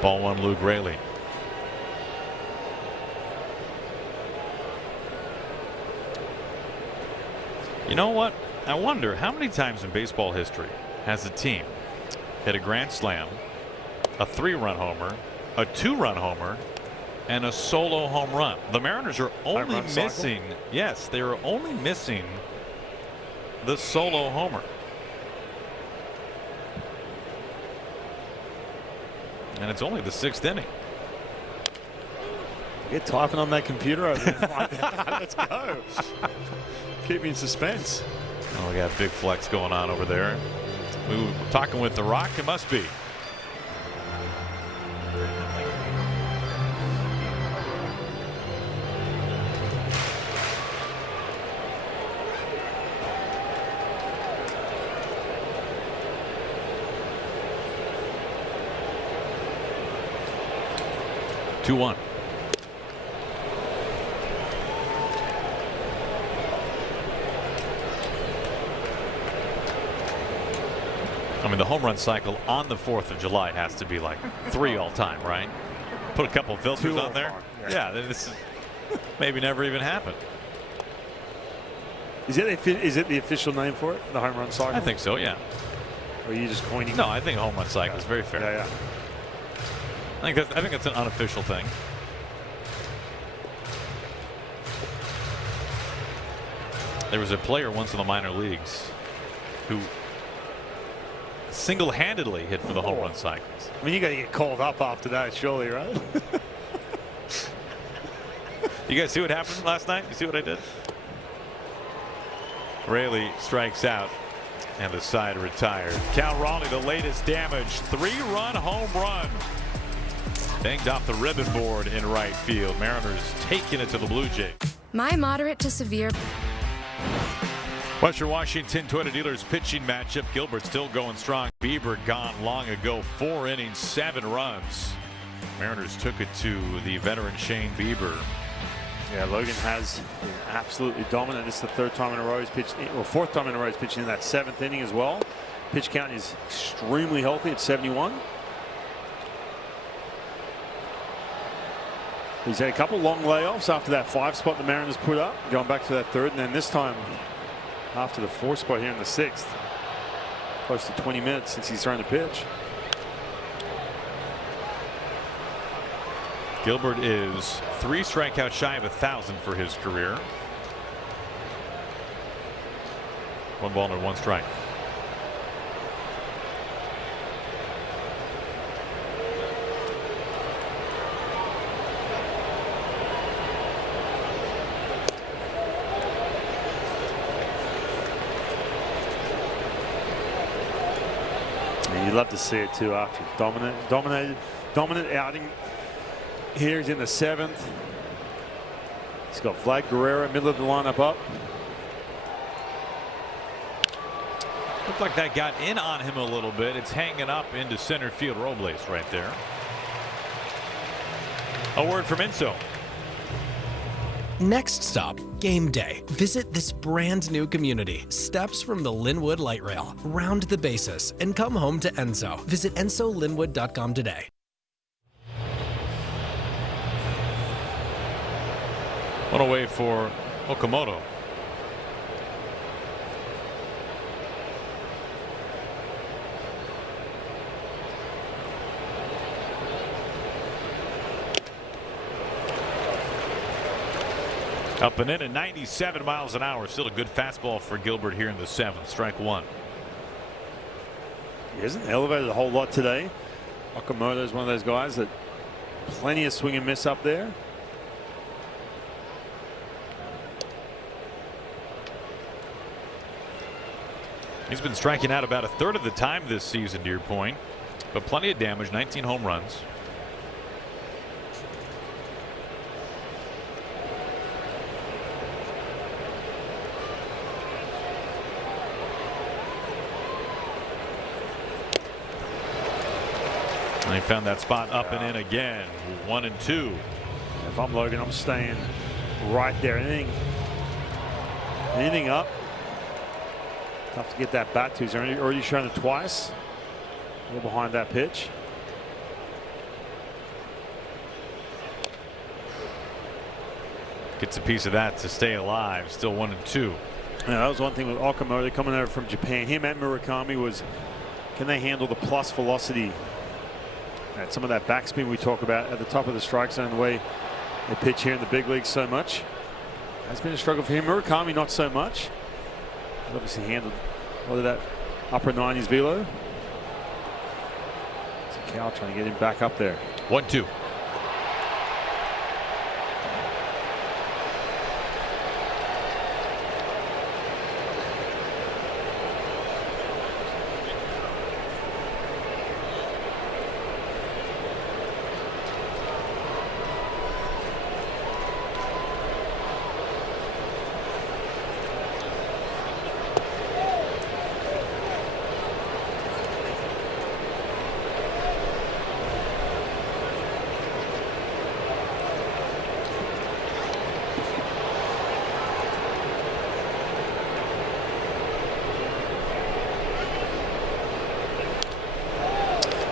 Ball one, Luke Raley. You know what? I wonder how many times in baseball history has a team hit a grand slam, a 3-run homer, a 2-run homer, and a solo home run. The Mariners are only missing, yes, they are only missing the solo homer. And it's only the 6th inning. Get typing on that computer over there. Let's go. Keep me in suspense. Oh, we got big flex going on over there. We were talking with The Rock. It must be. Two one. I mean, the home run cycle on the 4th of July has to be like 3 all time, right? Put a couple filters on there. Yeah, this is maybe never even happened. Is it the official name for it? The home run cycle? I think so, yeah. Or are you just coining? No, I think home run cycle is very fair. Yeah. I think that's an unofficial thing. There was a player once in the minor leagues who single-handedly hit for the home run cycles. I mean, you got to get called up after that, surely, right? You guys see what happened last night? You see what I did? Raley strikes out. And the side retired. Cal Raleigh, the latest damage. 3-run home run. Banged off the ribbon board in right field. Mariners taking it to the Blue Jays. My moderate to severe. Western Washington Toyota Dealers pitching matchup. Gilbert still going strong. Bieber gone long ago. 4 innings, 7 runs. Mariners took it to the veteran Shane Bieber. Yeah, Logan has been absolutely dominant. This is the 3rd time in a row he's pitched, or 4th time in a row he's pitching in that 7th inning as well. Pitch count is extremely healthy at 71. He's had a couple long layoffs after that 5 spot the Mariners put up, going back to that 3rd, and then this time after the 4 spot here in the 6th. Close to 20 minutes since he's thrown the pitch. Gilbert is 3 strikeouts shy of 1,000 for his career. 1 ball and 1 strike. You'd love to see it too after dominant outing. Here he's in the 7th. He's got Vlad Guerrero middle of the lineup up. Looked like that got in on him a little bit. It's hanging up into center field. Robles right there. A word from Enzo. Next stop, game day. Visit this brand new community. Steps from the Linwood Light Rail. Round the bases and come home to Enzo. Visit enzolinwood.com today. One away for Okamoto. Up and in at 97 miles an hour. Still a good fastball for Gilbert here in the 7th. Strike 1. He hasn't elevated a whole lot today. Okamoto is one of those guys that plenty of swing and miss up there. He's been striking out about 1/3 of the time this season, to your point, but plenty of damage. 19 home runs. And he found that spot up and in again. 1 and 2. If I'm Logan, I'm staying right there. Anything up. Tough to get that bat to. He's already shown it twice. A little behind that pitch. Gets a piece of that to stay alive. Still 1 and 2. Yeah, that was one thing with Okamoto coming over from Japan. Him and Murakami was, can they handle the plus velocity? And some of that backspin we talk about at the top of the strike zone, the way they pitch here in the big leagues so much. Has been a struggle for him. Murakami not so much. He's obviously handled a lot of that upper 90s velo. So Cal trying to get him back up there. 1-2.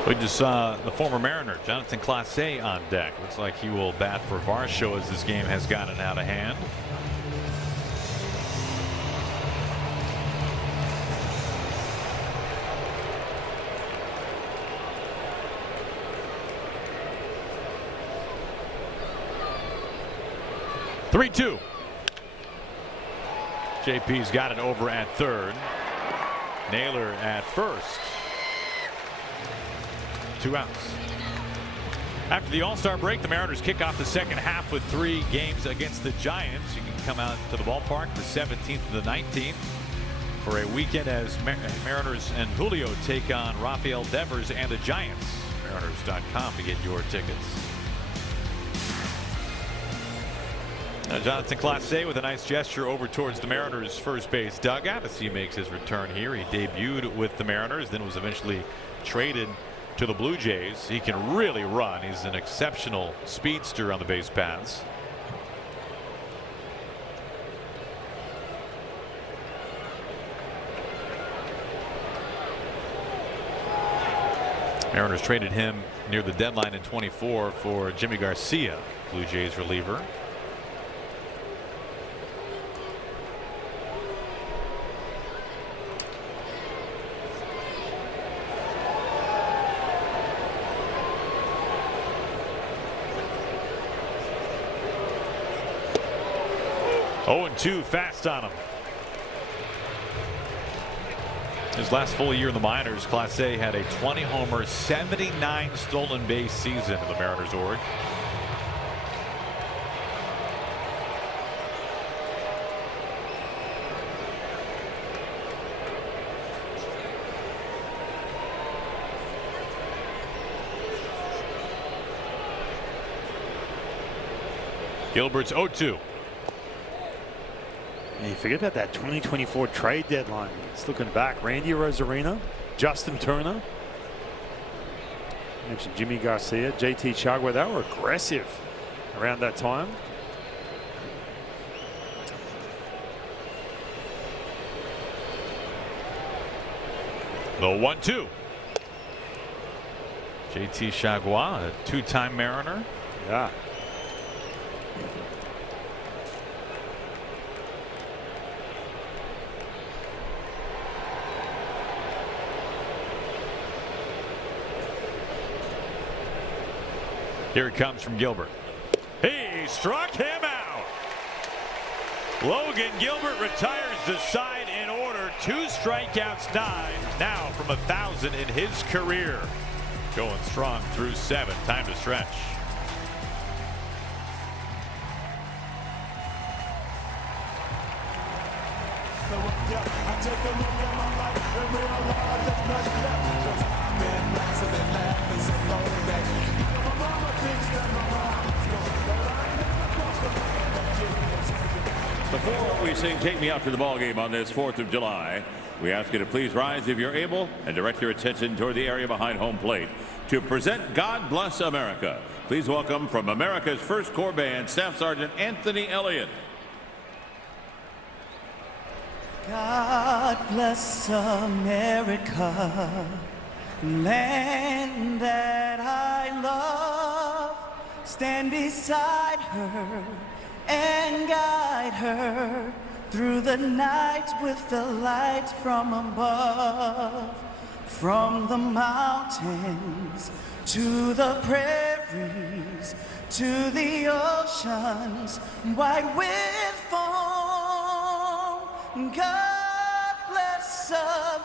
We just saw the former Mariner, Jonathan Clase, on deck. Looks like he will bat for Varsho as this game has gotten out of hand. (3-2). JP's got it over at 3rd. Naylor at 1st. 2 outs. After the All-Star break, the Mariners kick off the second half with 3 games against the Giants. You can come out to the ballpark the 17th and the 19th for a weekend as Mariners and Julio take on Rafael Devers and the Giants. Mariners.com to get your tickets. Jonathan Clase with a nice gesture over towards the Mariners' first base dugout as he makes his return here. He debuted with the Mariners, then was eventually traded to the Blue Jays. He can really run. He's an exceptional speedster on the base paths. Mariners traded him near the deadline in 24 for Jimmy Garcia, Blue Jays reliever. Oh, 0-2 fast on him. His last full year in the minors, Clase had a 20-homer, 79 stolen base season in the Mariners org. Gilbert's 0-2. And you forget about that 2024 trade deadline. It's looking back. Randy Rosarina, Justin Turner. You mentioned Jimmy Garcia, JT Chagua. They were aggressive around that time. The 1-2. JT Chagua, a two-time Mariner. Yeah. Here it comes from Gilbert. He struck him out. Logan Gilbert retires the side in order. 2 strikeouts, 9 now from 1,000 in his career. Going strong through 7. Time to stretch. Before we sing Take Me Out to the Ball Game on this 4th of July, we ask you to please rise if you're able and direct your attention toward the area behind home plate to present God Bless America. Please welcome from America's First Corps Band, Staff Sergeant Anthony Elliott. God bless America, land that I love. Stand beside her and guide her through the night with the light from above. From the mountains to the prairies to the oceans wide with foam. God bless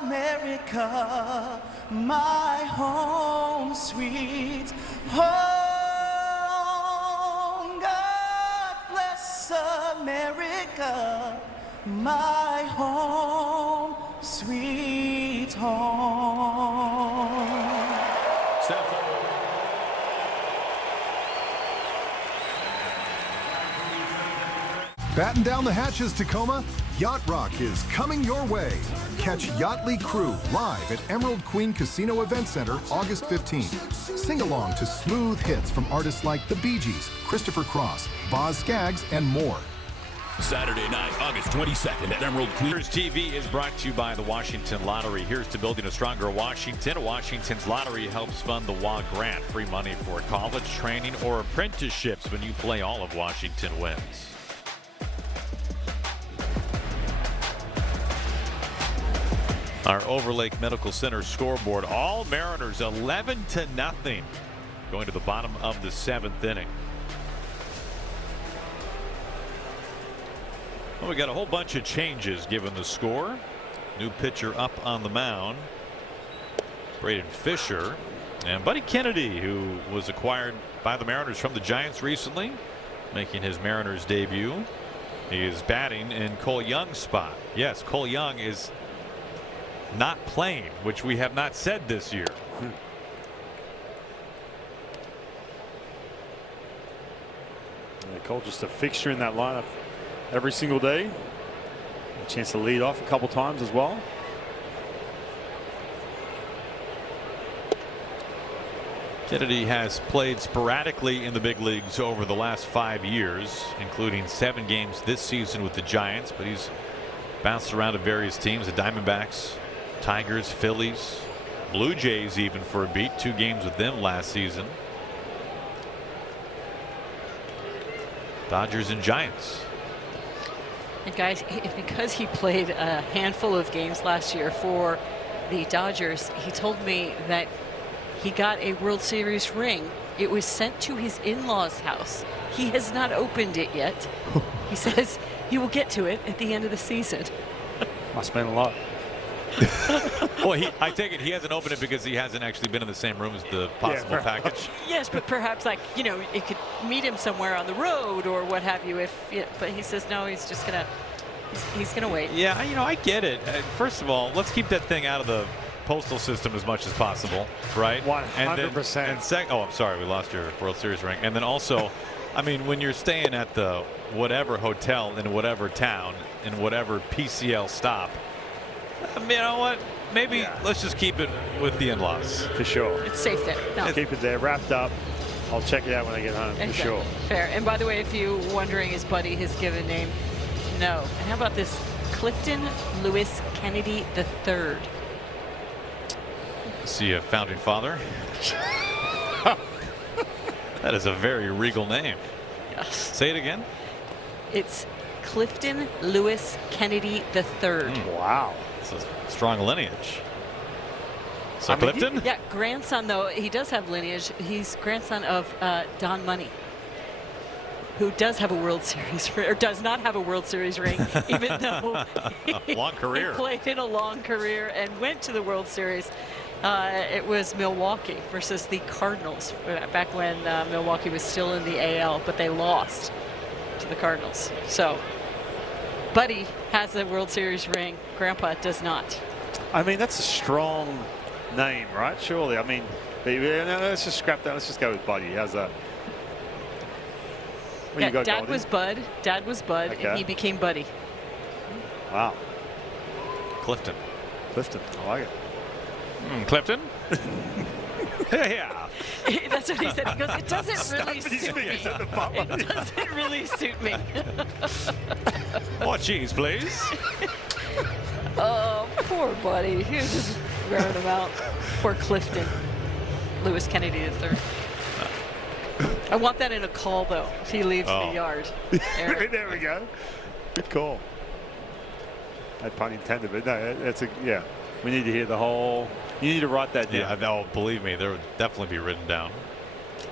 America, my home sweet home. God bless America, my home sweet home. Batten down the hatches, Tacoma. Yacht Rock is coming your way. Catch Yachtly Crew live at Emerald Queen Casino Event Center August 15th. Sing along to smooth hits from artists like the Bee Gees, Christopher Cross, Boz Scaggs, and more. Saturday night, August 22nd at Emerald Queen. TV is brought to you by the Washington Lottery. Here's to building a stronger Washington. Washington's Lottery helps fund the WA grant. Free money for college, training, or apprenticeships when you play. All of Washington wins. Our Overlake Medical Center scoreboard. All Mariners 11-0 going to the bottom of the 7th inning. Well, we got a whole bunch of changes given the score. New pitcher up on the mound. Braden Fisher and Buddy Kennedy, who was acquired by the Mariners from the Giants recently, making his Mariners debut. He is batting in Cole Young's spot. Yes, Cole Young is not playing, which we have not said this year. Cole just a fixture in that lineup every single day. A chance to lead off a couple times as well. Kennedy has played sporadically in the big leagues over the last 5 years, including 7 games this season with the Giants, but he's bounced around to various teams, the Diamondbacks, Tigers, Phillies, Blue Jays even for a beat, 2 games with them last season. Dodgers and Giants. And guys, because he played a handful of games last year for the Dodgers, he told me that he got a World Series ring. It was sent to his in-laws' house. He has not opened it yet. He says he will get to it at the end of the season. Must have been a lot. Well, I take it he hasn't opened it because he hasn't actually been in the same room as the possible package. Yes, but perhaps, like, you know, it could meet him somewhere on the road or what have you. But he says no, he's just gonna wait. Yeah, you know, I get it. First of all, let's keep that thing out of the postal system as much as possible, right? 100%. Oh, I'm sorry, we lost your World Series ring. And then also, I mean, when you're staying at the whatever hotel in whatever town in whatever PCL stop, you know what? Maybe let's just keep it with the in-laws. For sure. It's safe there. No. Keep it there, wrapped up. I'll check it out when I get home, for sure. Fair. And by the way, if you're wondering, is Buddy his given name? No. And how about this? Clifton Lewis Kennedy III. Is he a founding father? That is a very regal name. Yes. Say it again. It's Clifton Lewis Kennedy III. Wow. It's a strong lineage. So Clifton? Yeah, grandson, though. He does have lineage. He's grandson of Don Money, who does have a World Series or does not have a World Series ring, even though long career. He played in a long career and went to the World Series. It was Milwaukee versus the Cardinals back when Milwaukee was still in the AL, but they lost to the Cardinals. So Buddy has a World Series ring. Grandpa does not. I mean, that's a strong name, right? Surely. I mean, let's just scrap that. Let's just go with Buddy. How's that? Dad was Bud. Dad was Bud, okay. And he became Buddy. Wow. Clifton. I like it. Clifton? Yeah. That's what he said. He goes, it doesn't really suit me. It doesn't really suit me. More cheese, please. Oh, poor Buddy. He was just wearing him out. Poor Clifton. Lewis Kennedy III. I want that in a call, though, if he leaves the yard. There we go. Good call. No pun intended, but no, that's yeah. We need to hear the whole. You need to write that down. Yeah, no, believe me, there would definitely be written down.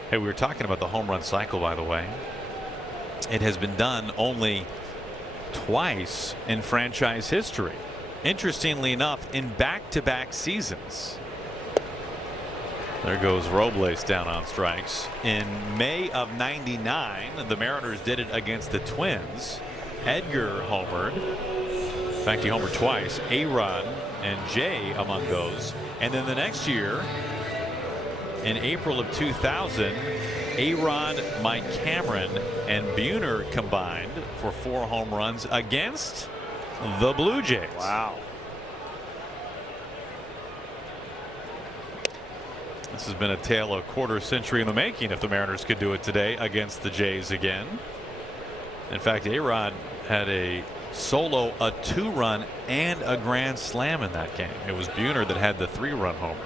Hey, we were talking about the home run cycle, by the way. It has been done only twice in franchise history. Interestingly enough, in back-to-back seasons. There goes Robles down on strikes. In May of '99, the Mariners did it against the Twins. Edgar homered. In fact, he homered twice. A-Rod and Jay among those. And then the next year, in April of 2000, A-Rod, Mike Cameron, and Buhner combined for 4 home runs against the Blue Jays. Wow. This has been a tale of quarter century in the making if the Mariners could do it today against the Jays again. In fact, A-Rod had a solo, a 2-run, and a grand slam in that game. It was Buhner that had the 3-run homer.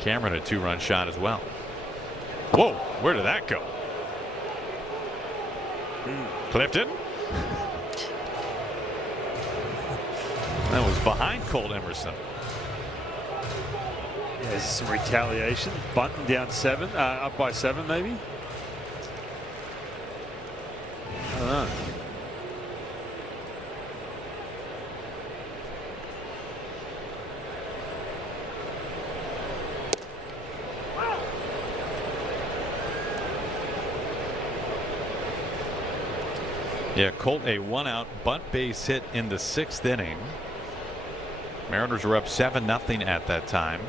Cameron a 2-run shot as well. Whoa, where did that go? Clifton? That was behind Colt Emerson. Yeah, there's some retaliation. Bunting down 7, up by 7 maybe. I don't know. Yeah, Colt a 1-out bunt base hit in the 6th inning. Mariners were up 7-0 at that time.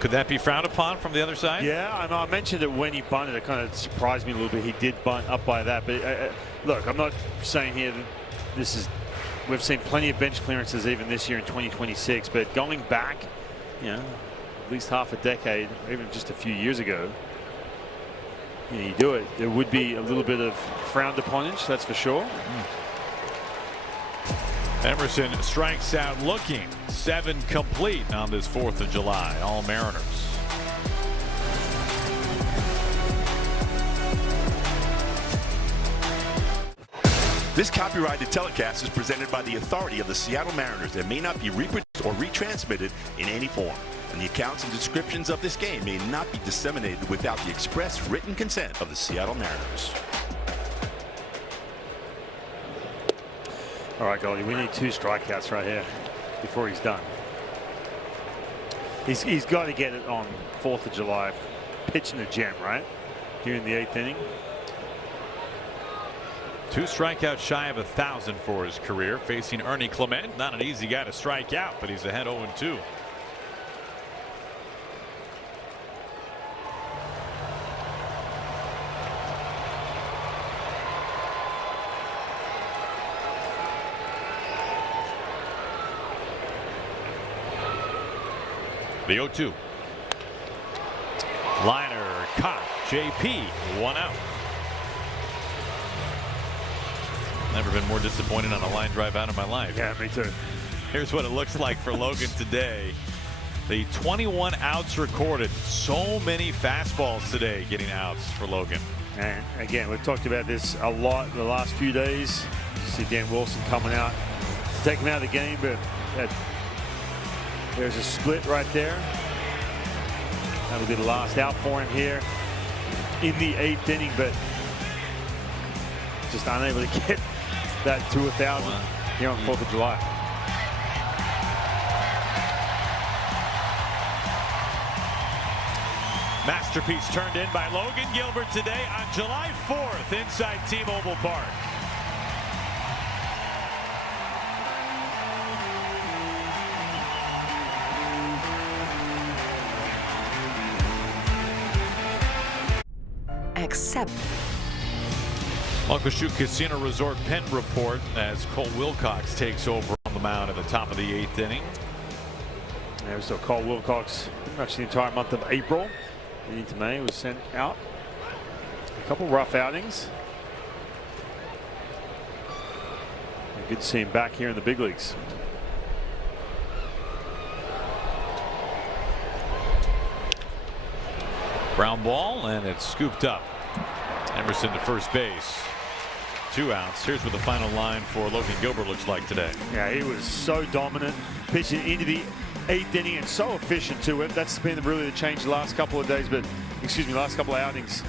Could that be frowned upon from the other side? Yeah, I mentioned it when he bunted. It kind of surprised me a little bit. He did bunt up by that. But look, I'm not saying here that this is. We've seen plenty of bench clearances even this year in 2026. But going back, you know, at least half a decade, or even just a few years ago, you do it, there would be a little bit of frowned uponage, that's for sure. Emerson strikes out looking. 7 complete on this 4th of July. All Mariners. This copyrighted telecast is presented by the authority of the Seattle Mariners and may not be reproduced or retransmitted in any form. And the accounts and descriptions of this game may not be disseminated without the express written consent of the Seattle Mariners. All right, Goldie, we need 2 strikeouts right here before he's done. He's got to get it on 4th of July, pitching a gem, right? Here in the 8th inning. 2 strikeouts shy of 1,000 for his career, facing Ernie Clement. Not an easy guy to strike out, but he's ahead 0-2. The 0-2. Liner caught. JP 1 out. Never been more disappointed on a line drive out in my life. Yeah, me too. Here's what it looks like for Logan today. The 21 outs recorded. So many fastballs today getting outs for Logan. And again, we've talked about this a lot in the last few days. You see Dan Wilson coming out to take him out of the game, but there's a split right there. That'll be the last out for him here in the 8th inning, but just unable to get that to 1,000 here on 4th of July. Masterpiece turned in by Logan Gilbert today on July 4th inside T-Mobile Park. Except Muckleshoot Casino Resort Pen report as Cole Wilcox takes over on the mound at the top of the 8th inning. Yeah, we saw Cole Wilcox pretty much the entire month of April into May. Was sent out. A couple rough outings. Good to see him back here in the big leagues. Ground ball, and it's scooped up. Emerson to first base. 2 outs. Here's what the final line for Logan Gilbert looks like today. Yeah, he was so dominant, pitching into the 8th inning and so efficient to it. That's been really the change the last couple of days, but last couple of outings.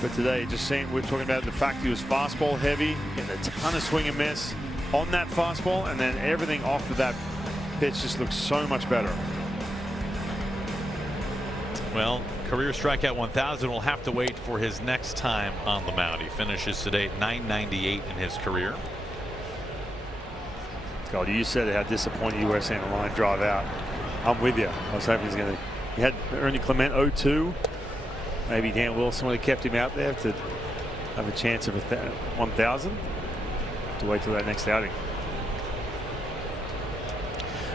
But today, just saying, we're talking about the fact he was fastball heavy, getting a ton of swing and miss on that fastball, and then everything off of that pitch just looks so much better. Well, career strikeout 1,000 will have to wait for his next time on the mound. He finishes today at 998 in his career. God, you said how disappointed you were seeing the line drive out. I'm with you. I was hoping he's going to. He had Ernie Clement 0-2. Maybe Dan Wilson would have kept him out there to have a chance of 1,000. To wait till that next outing.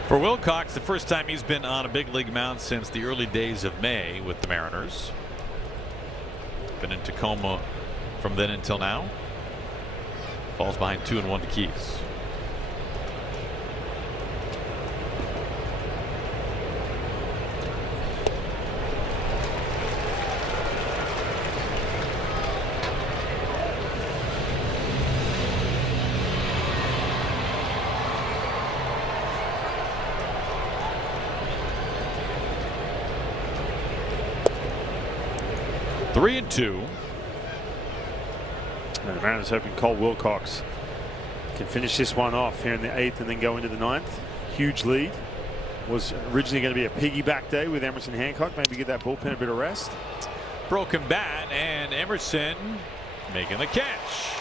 For Wilcox, the first time he's been on a big league mound since the early days of May with the Mariners. Been in Tacoma from then until now. Falls behind 2-1 to Keys. Three and 2. And the Mariners hoping Cole Wilcox can finish this one off here in the 8th and then go into the 9th. Huge lead. Was originally going to be a piggyback day with Emerson Hancock. Maybe give that bullpen a bit of rest. Broken bat, and Emerson making the catch.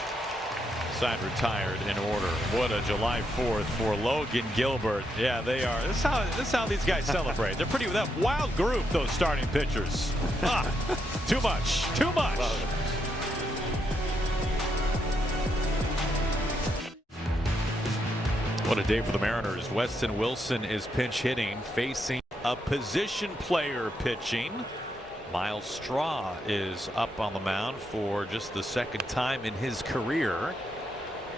Side retired in order. What a July 4th for Logan Gilbert. Yeah, they are. This is how these guys celebrate. They're pretty, that wild group, those starting pitchers. Too much. Too much. What a day for the Mariners. Weston Wilson is pinch hitting, facing a position player pitching. Miles Straw is up on the mound for just the second time in his career.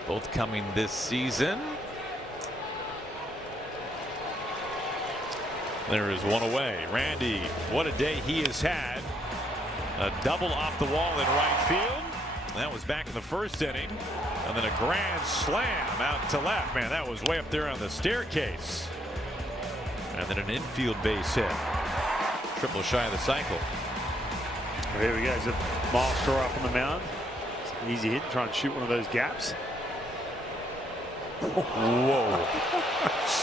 Both coming this season. There is one away. Randy, what a day he has had. A double off the wall in right field. That was back in the first inning. And then a grand slam out to left. Man, that was way up there on the staircase. And then an infield base hit. Triple shy of the cycle. Here we go. There's a Miles Straw up on the mound. Easy hit. Try and shoot one of those gaps. Whoa.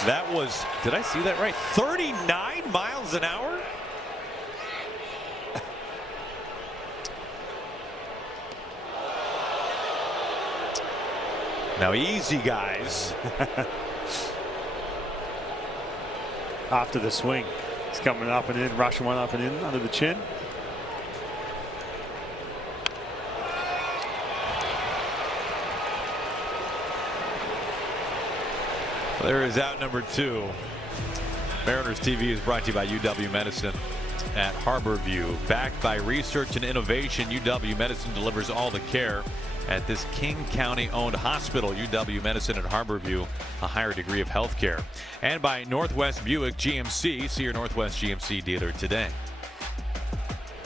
That was, did I see that right? 39 miles an hour? Now easy, guys. After the swing, he's coming up and in, rushing one up and in under the chin. There is out number 2. Mariners TV is brought to you by UW Medicine at Harborview. Backed by research and innovation, UW Medicine delivers all the care at this King County owned hospital. UW Medicine at Harborview, a higher degree of health care. And by Northwest Buick GMC. See your Northwest GMC dealer today.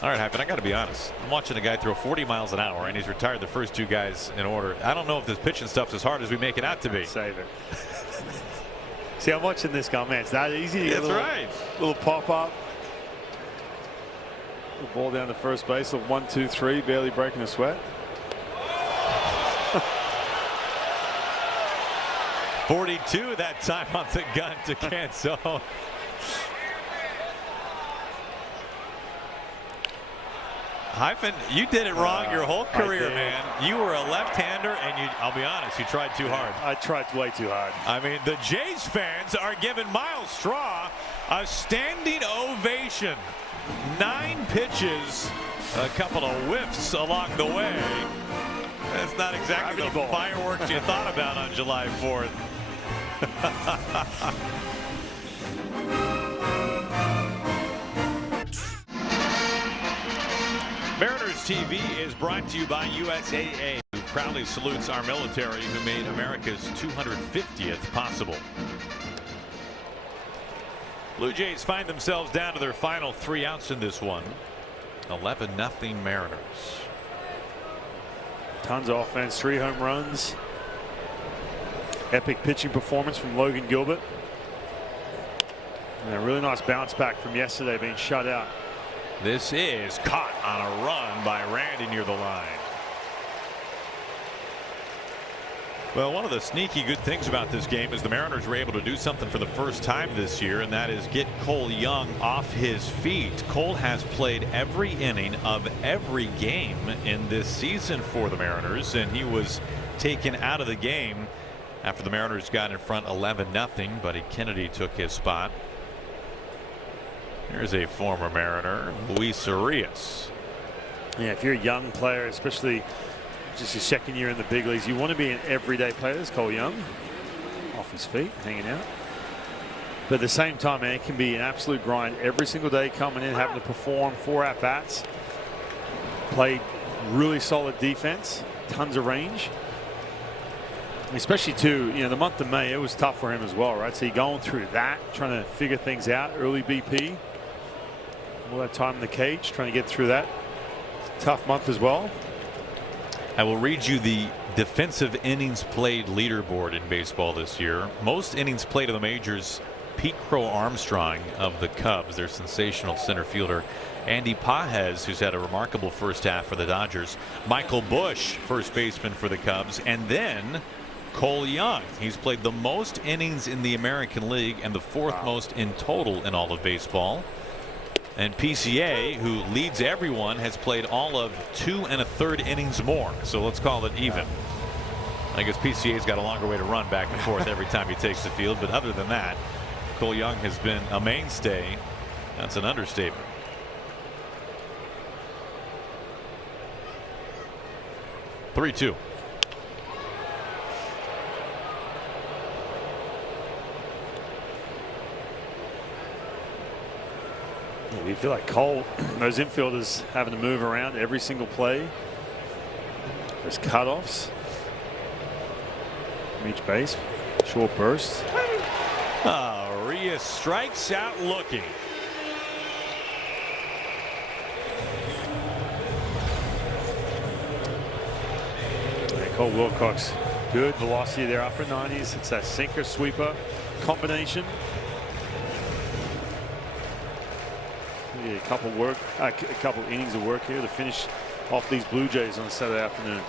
All right, Hypen, I got to be honest. I'm watching a guy throw 40 miles an hour, and he's retired the first 2 guys in order. I don't know if this pitching stuff's as hard as we make it out to be. Save it. See, I'm watching this guy, man. It's not easy to get a little pop up. The ball down to first base. 1, 2, 3, barely breaking a sweat. 42 that time on the gun to Canzone. Hypen, you did it wrong your whole career, man. You were a left-hander, and I'll be honest, you tried too hard. I tried way too hard. I mean, the Jays fans are giving Miles Straw a standing ovation. 9 pitches, a couple of whiffs along the way. That's not exactly the fireworks you thought about on July 4th. Mariners TV is brought to you by USAA, who proudly salutes our military who made America's 250th possible. Blue Jays find themselves down to their final 3 outs in this one. 11-0 Mariners. Tons of offense, 3 home runs. Epic pitching performance from Logan Gilbert. And a really nice bounce back from yesterday being shut out. This is caught on a run by Randy near the line. Well, one of the sneaky good things about this game is the Mariners were able to do something for the first time this year, and that is get Cole Young off his feet. Cole has played every inning of every game in this season for the Mariners, and he was taken out of the game after the Mariners got in front 11-0. Buddy Kennedy took his spot. Here's a former Mariner, Luis Arias. Yeah, if you're a young player, especially just your second year in the big leagues, you want to be an everyday player. There's Cole Young off his feet, hanging out. But at the same time, man, it can be an absolute grind every single day, coming in, having to perform 4 at-bats. Played really solid defense, tons of range. Especially too, the month of May, it was tough for him as well, right? So you're going through that, trying to figure things out, early BP. All that time in the cage, trying to get through that. Tough month as well. I will read you the defensive innings played leaderboard in baseball this year. Most innings played in the majors. Pete Crow Armstrong of the Cubs, their sensational center fielder. Andy Pages, who's had a remarkable first half for the Dodgers. Michael Busch, first baseman for the Cubs. And then Cole Young. He's played the most innings in the American League and the 4th most in total in all of baseball. And PCA, who leads everyone, has played all of 2 1/3 innings more. So let's call it even. I guess PCA's got a longer way to run back and forth every time he takes the field, but other than that, Cole Young has been a mainstay. That's an understatement. Three-two. You feel like Cole, those infielders having to move around every single play. There's cutoffs from each base, short bursts. Reyes strikes out looking. And Cole Wilcox, good velocity there, upper 90s. It's that sinker sweeper combination. A couple innings of work here to finish off these Blue Jays on a Saturday afternoon.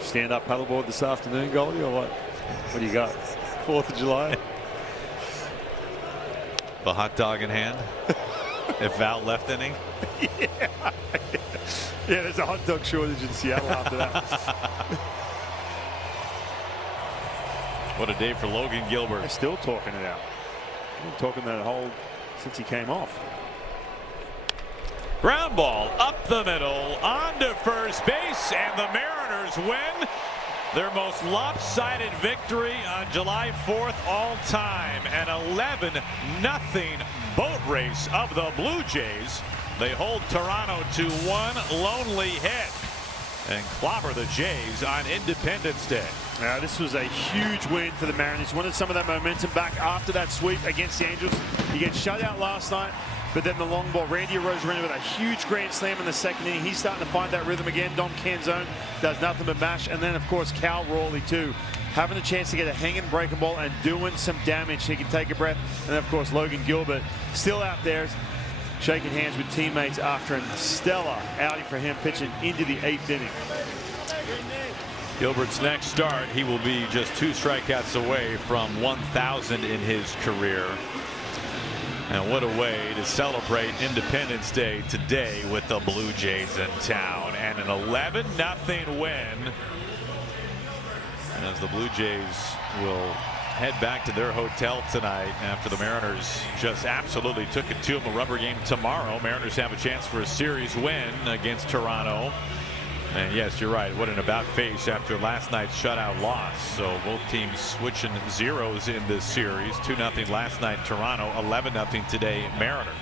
Stand up paddleboard this afternoon, Goldie, or what? What do you got? 4th of July. The hot dog in hand. If Val left inning. Yeah, there's a hot dog shortage in Seattle after that. What a day for Logan Gilbert. They're still talking it out. They've been talking that whole since he came off. Ground ball up the middle onto first base, and the Mariners win their most lopsided victory on July 4th all time. An 11-0 boat race of the Blue Jays. They hold Toronto to one lonely hit and clobber the Jays on Independence Day. Now, this was a huge win for the Mariners. Wanted some of that momentum back after that sweep against the Angels. He gets shut out last night, but then the long ball. Randy Arozarena with a huge grand slam in the second inning. He's starting to find that rhythm again. Dom Canzone does nothing but mash. And then, of course, Cal Raleigh, too, having a chance to get a hanging breaking ball and doing some damage. He can take a breath. And, of course, Logan Gilbert still out there, shaking hands with teammates after a stellar outing for him, pitching into the 8th inning. Gilbert's next start, he will be just 2 strikeouts away from 1,000 in his career. And what a way to celebrate Independence Day today with the Blue Jays in town, and an 11-0 win as the Blue Jays will head back to their hotel tonight after the Mariners just absolutely took it to them. A rubber game tomorrow. Mariners have a chance for a series win against Toronto. And yes, you're right. What an about face after last night's shutout loss. So both teams switching zeros in this series. 2-0 last night Toronto, 11-0 today Mariners.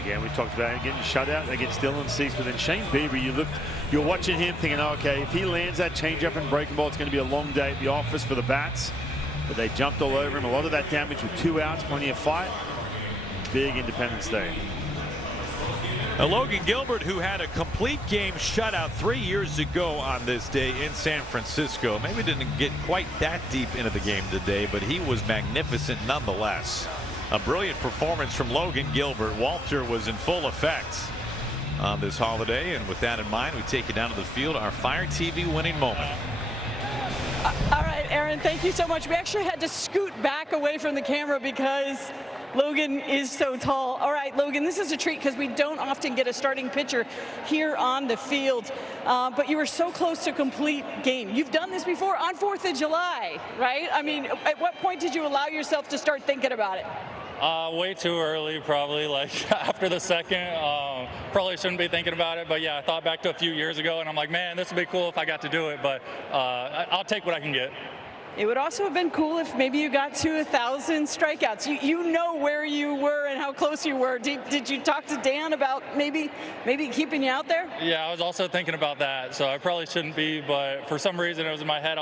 Again, we talked about getting shut out against Dylan Cease, but then Shane Bieber, you're watching him thinking, oh, okay, if he lands that changeup and breaking ball, it's going to be a long day at the office for the bats. But they jumped all over him. A lot of that damage with 2 outs, plenty of fight. Big Independence Day. Logan Gilbert, who had a complete game shutout 3 years ago on this day in San Francisco, maybe didn't get quite that deep into the game today, but he was magnificent nonetheless. A brilliant performance from Logan Gilbert. Walter was in full effect on this holiday, and with that in mind, we take you down to the field, our Fire TV winning moment. All right, Aaron, thank you so much. We actually had to scoot back away from the camera because Logan is so tall. All right, Logan, this is a treat because we don't often get a starting pitcher here on the field. But you were so close to complete game. You've done this before on 4th of July, right? I mean, at what point did you allow yourself to start thinking about it? Way too early, probably. Like after the second, probably shouldn't be thinking about it. But yeah, I thought back to a few years ago, and I'm like, man, this would be cool if I got to do it. But I'll take what I can get. It would also have been cool if maybe you got to 1,000 strikeouts. You know where you were and how close you were. Did you talk to Dan about maybe keeping you out there? Yeah, I was also thinking about that. So I probably shouldn't be, but for some reason it was in my head.